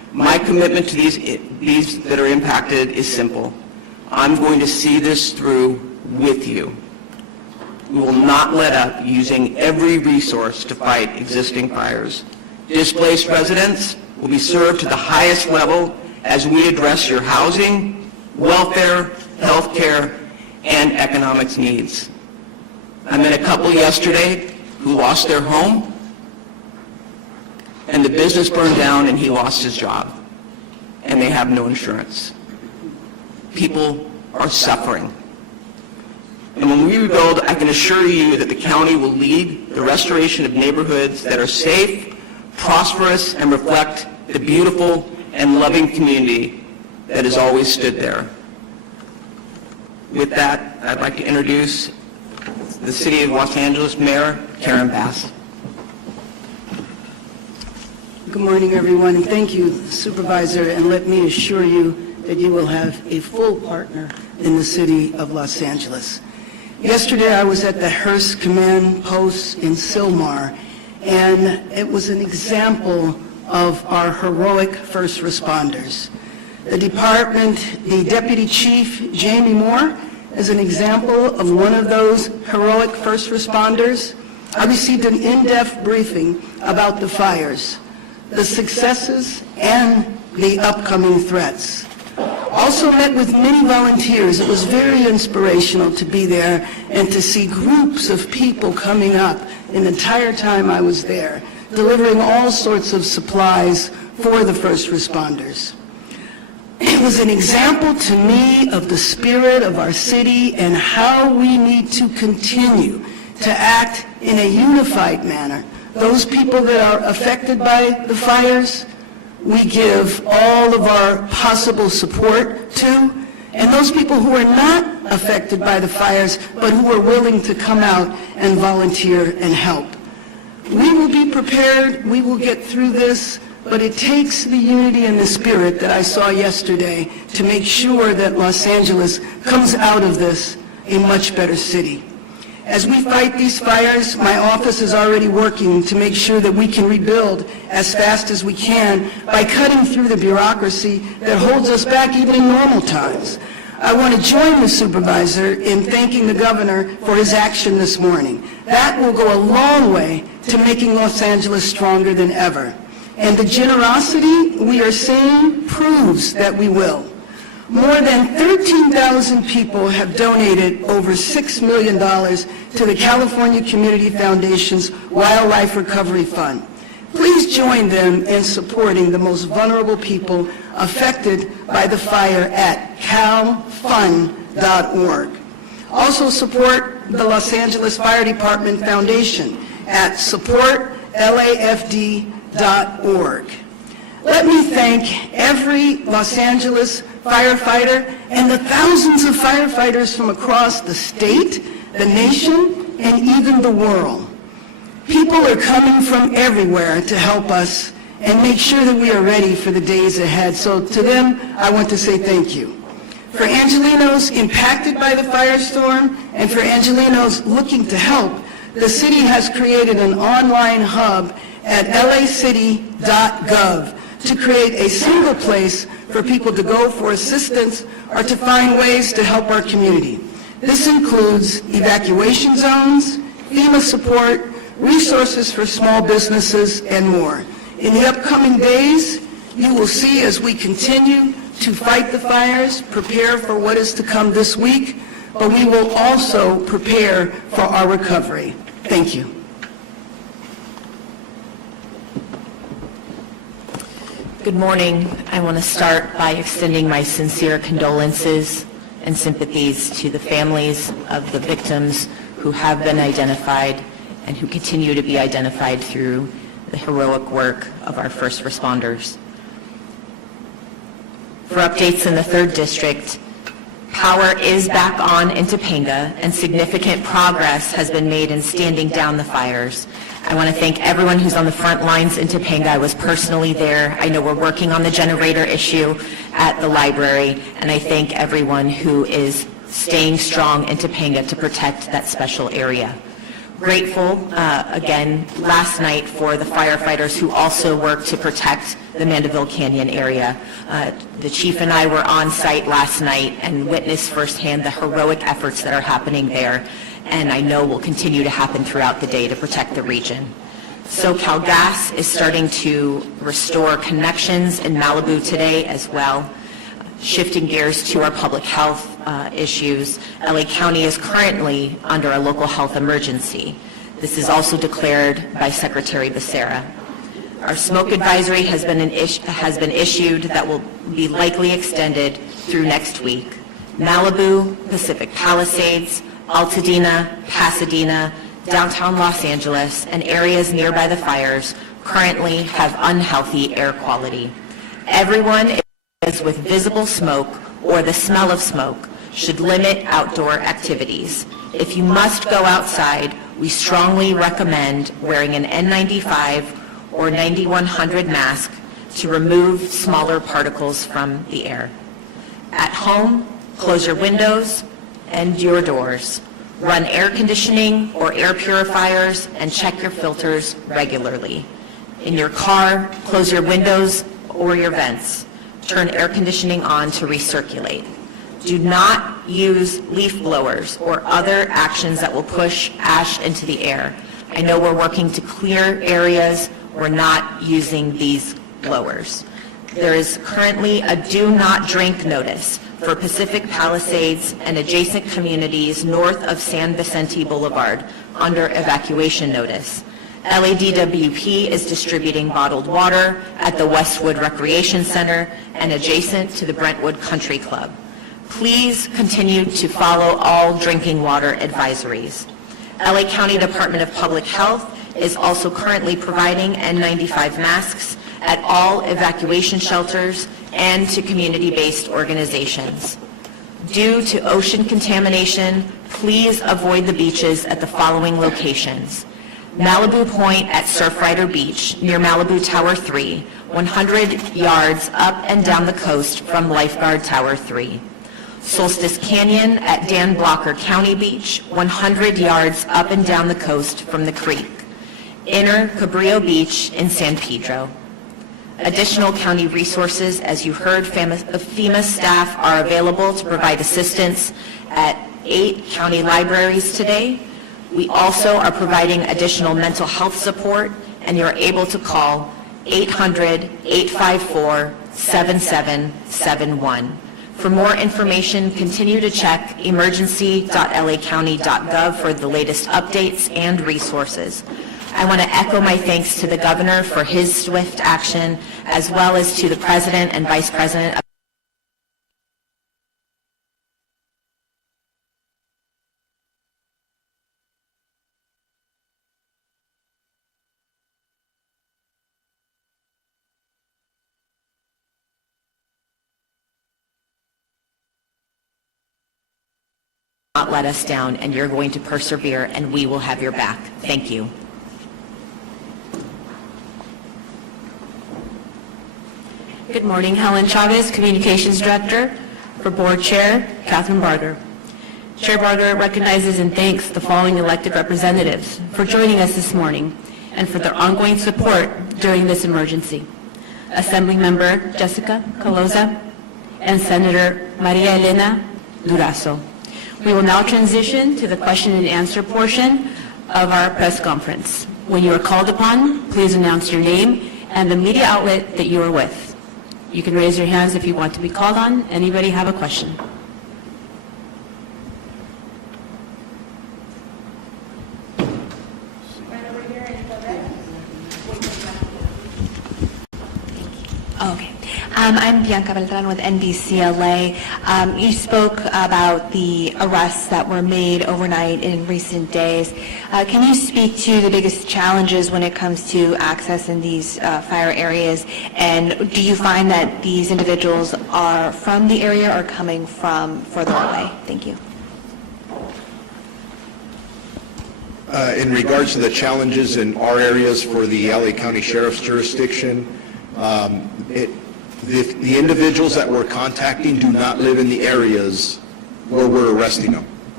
My commitment to these that are impacted is simple. I'm going to see this through with you. We will not let up using every resource to fight existing fires. Displaced residents will be served to the highest level as we address your housing, welfare, health care, and economics needs. I met a couple yesterday who lost their home, and the business burned down and he lost his job, and they have no insurance. People are suffering. And when we rebuild, I can assure you that the county will lead the restoration of neighborhoods that are safe, prosperous, and reflect the beautiful and loving community that has always stood there. With that, I'd like to introduce the City of Los Angeles Mayor Karen Bass. Good morning, everyone, and thank you, Supervisor, and let me assure you that you will have a full partner in the City of Los Angeles. Yesterday, I was at the Hearst Command Post in Sylmar, and it was an example of our heroic first responders. The Deputy Chief, Jamie Moore, is an example of one of those heroic first responders. I received an in-depth briefing about the fires, the successes, and the upcoming threats. Also met with many volunteers. It was very inspirational to be there and to see groups of people coming up the entire time I was there, delivering all sorts of supplies for the first responders. It was an example to me of the spirit of our city and how we need to continue to act in a unified manner. Those people that are affected by the fires, we give all of our possible support to, and those people who are not affected by the fires but who are willing to come out and volunteer and help. We will be prepared, we will get through this, but it takes the unity and the spirit that I saw yesterday to make sure that Los Angeles comes out of this a much better city. As we fight these fires, my office is already working to make sure that we can rebuild as fast as we can by cutting through the bureaucracy that holds us back even in normal times. I want to join the supervisor in thanking the governor for his action this morning. That will go a long way to making Los Angeles stronger than ever. And the generosity we are seeing proves that we will. More than 13,000 people have donated over $6 million to the California Community Foundation's Wildlife Recovery Fund. Please join them in supporting the most vulnerable people affected by the fire at calfund.org. Also support the Los Angeles Fire Department Foundation at supportlafd.org. Let me thank every Los Angeles firefighter and the thousands of firefighters from across the state, the nation, and even the world. People are coming from everywhere to help us and make sure that we are ready for the days ahead. So to them, I want to say thank you. For Angelenos impacted by the firestorm and for Angelenos looking to help, the city has created an online hub at lacity.gov to create a single place for people to go for assistance or to find ways to help our community. This includes evacuation zones, FEMA support, resources for small businesses, and more. In the upcoming days, you will see as we continue to fight the fires, prepare for what is to come this week, but we will also prepare for our recovery. Thank you. Good morning. I want to start by extending my sincere condolences and sympathies to the families of the victims who have been identified and who continue to be identified through the heroic work of our first responders. For updates in the 3rd District, power is back on in Topanga and significant progress has been made in standing down the fires. I want to thank everyone who's on the front lines in Topanga. I was personally there. I know we're working on the generator issue at the library, and I thank everyone who is staying strong in Topanga to protect that special area. Grateful, again, last night for the firefighters who also work to protect the Mandeville Canyon area. The chief and I were on site last night and witnessed firsthand the heroic efforts that are happening there, and I know will continue to happen throughout the day to protect the region. SoCal Gas is starting to restore connections in Malibu today as well. Shifting gears to our public health issues, LA County is currently under a local health emergency. This is also declared by Secretary Becerra. Our smoke advisory has been issued that will be likely extended through next week. Malibu, Pacific Palisades, Altadena, Pasadena, downtown Los Angeles, and areas nearby the fires currently have unhealthy air quality. Everyone with visible smoke or the smell of smoke should limit outdoor activities. If you must go outside, we strongly recommend wearing an N95 or 9100 mask to remove smaller particles from the air. At home, close your windows and your doors. Run air conditioning or air purifiers and check your filters regularly. In your car, close your windows or your vents. Turn air conditioning on to recirculate. Do not use leaf blowers or other actions that will push ash into the air. I know we're working to clear areas. We're not using these blowers. There is currently a do not drink notice for Pacific Palisades and adjacent communities north of San Vicente Boulevard under evacuation notice. LADWP is distributing bottled water at the Westwood Recreation Center and adjacent to the Brentwood Country Club. Please continue to follow all drinking water advisories. LA County Department of Public Health is also currently providing N95 masks at all evacuation shelters and to community-based organizations. Due to ocean contamination, please avoid the beaches at the following locations: Malibu Point at Surfrider Beach near Malibu Tower 3, 100 yards up and down the coast from Lifeguard Tower 3. Solstice Canyon at Dan Blocker County Beach, 100 yards up and down the coast from the creek. Inner Cabrillo Beach in San Pedro. Additional county resources, as you heard, FEMA staff are available to provide assistance at 8 county libraries today. We also are providing additional mental health support, and you're able to call 800-854-7771. For more information, continue to check emergency.lacounty.gov for the latest updates and resources. I want to echo my thanks to the governor for his swift action, as well as to the president and vice president of not let us down, and you're going to persevere, and we will have your back. Thank you. Good morning, Helen Chavez, Communications Director. For Board Chair, Catherine Barger. Chair Barger recognizes and thanks the following elected representatives for joining us this morning and for their ongoing support during this emergency. Assembly Member Jessica Caloza and Senator Maria Elena Durazo. We will now transition to the question and answer portion of our press conference. When you are called upon, please announce your name and the media outlet that you are with. You can raise your hands if you want to be called on. Anybody have a question? Okay. I'm Bianca Beltran with NBCLA. You spoke about the arrests that were made overnight in recent days. Can you speak to the biggest challenges when it comes to access in these fire areas? And do you find that these individuals are from the area or coming from further away? Thank you. In regards to the challenges in our areas for the LA County Sheriff's jurisdiction, the individuals that we're contacting do not live in the areas where we're arresting them.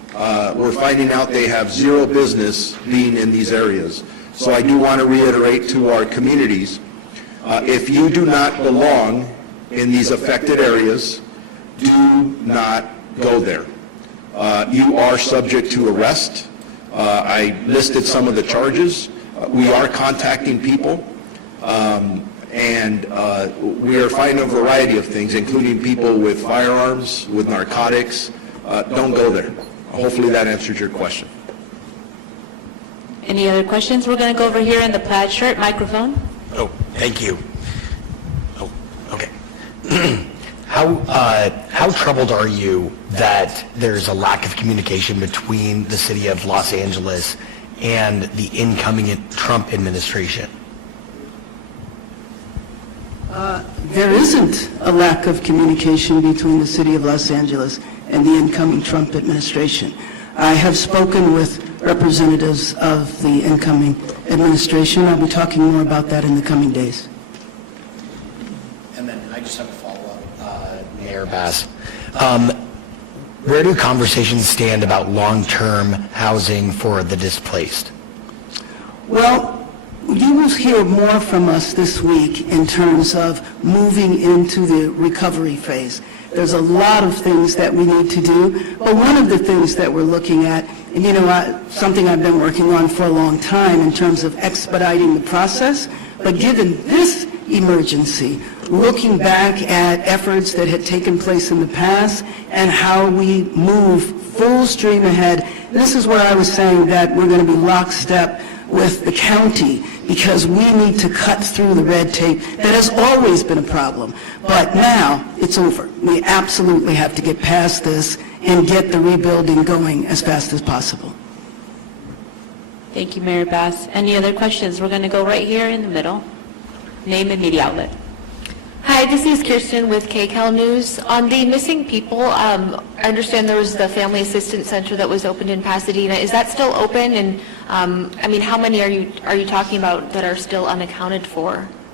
we're finding out they have zero business being in these areas. So I do want to reiterate to our communities, if you do not belong in these affected areas, do not go there. You are subject to arrest. I listed some of the charges. We are contacting people, and we are finding a variety of things, including people with firearms, with narcotics. Don't go there. Hopefully that answers your question. Any other questions? We're going to go over here in the plaid shirt, microphone. Oh, thank you. Oh, okay. How troubled are you that there's a lack of communication between the city of Los Angeles and the incoming Trump administration? There isn't a lack of communication between the city of Los Angeles and the incoming Trump administration. I have spoken with representatives of the incoming administration. I'll be talking more about that in the coming days. And then I just have a follow-up, Mayor Bass. Where do conversations stand about long-term housing for the displaced? Well, you will hear more from us this week in terms of moving into the recovery phase. There's a lot of things that we need to do, but one of the things that we're looking at, and something I've been working on for a long time in terms of expediting the process, but given this emergency, looking back at efforts that had taken place in the past and how we move full stream ahead, this is where I was saying that we're going to be lockstep with the county because we need to cut through the red tape that has always been a problem. But now it's over. We absolutely have to get past this and get the rebuilding going as fast as possible. Thank you, Mayor Bass. Any other questions? We're going to go right here in the middle. Name and media outlet. Hi, this is Kirsten with KCAL News. On the missing people, I understand there was the Family Assistance Center that was opened in Pasadena. Is that still open? And how many are you talking about that are still unaccounted for?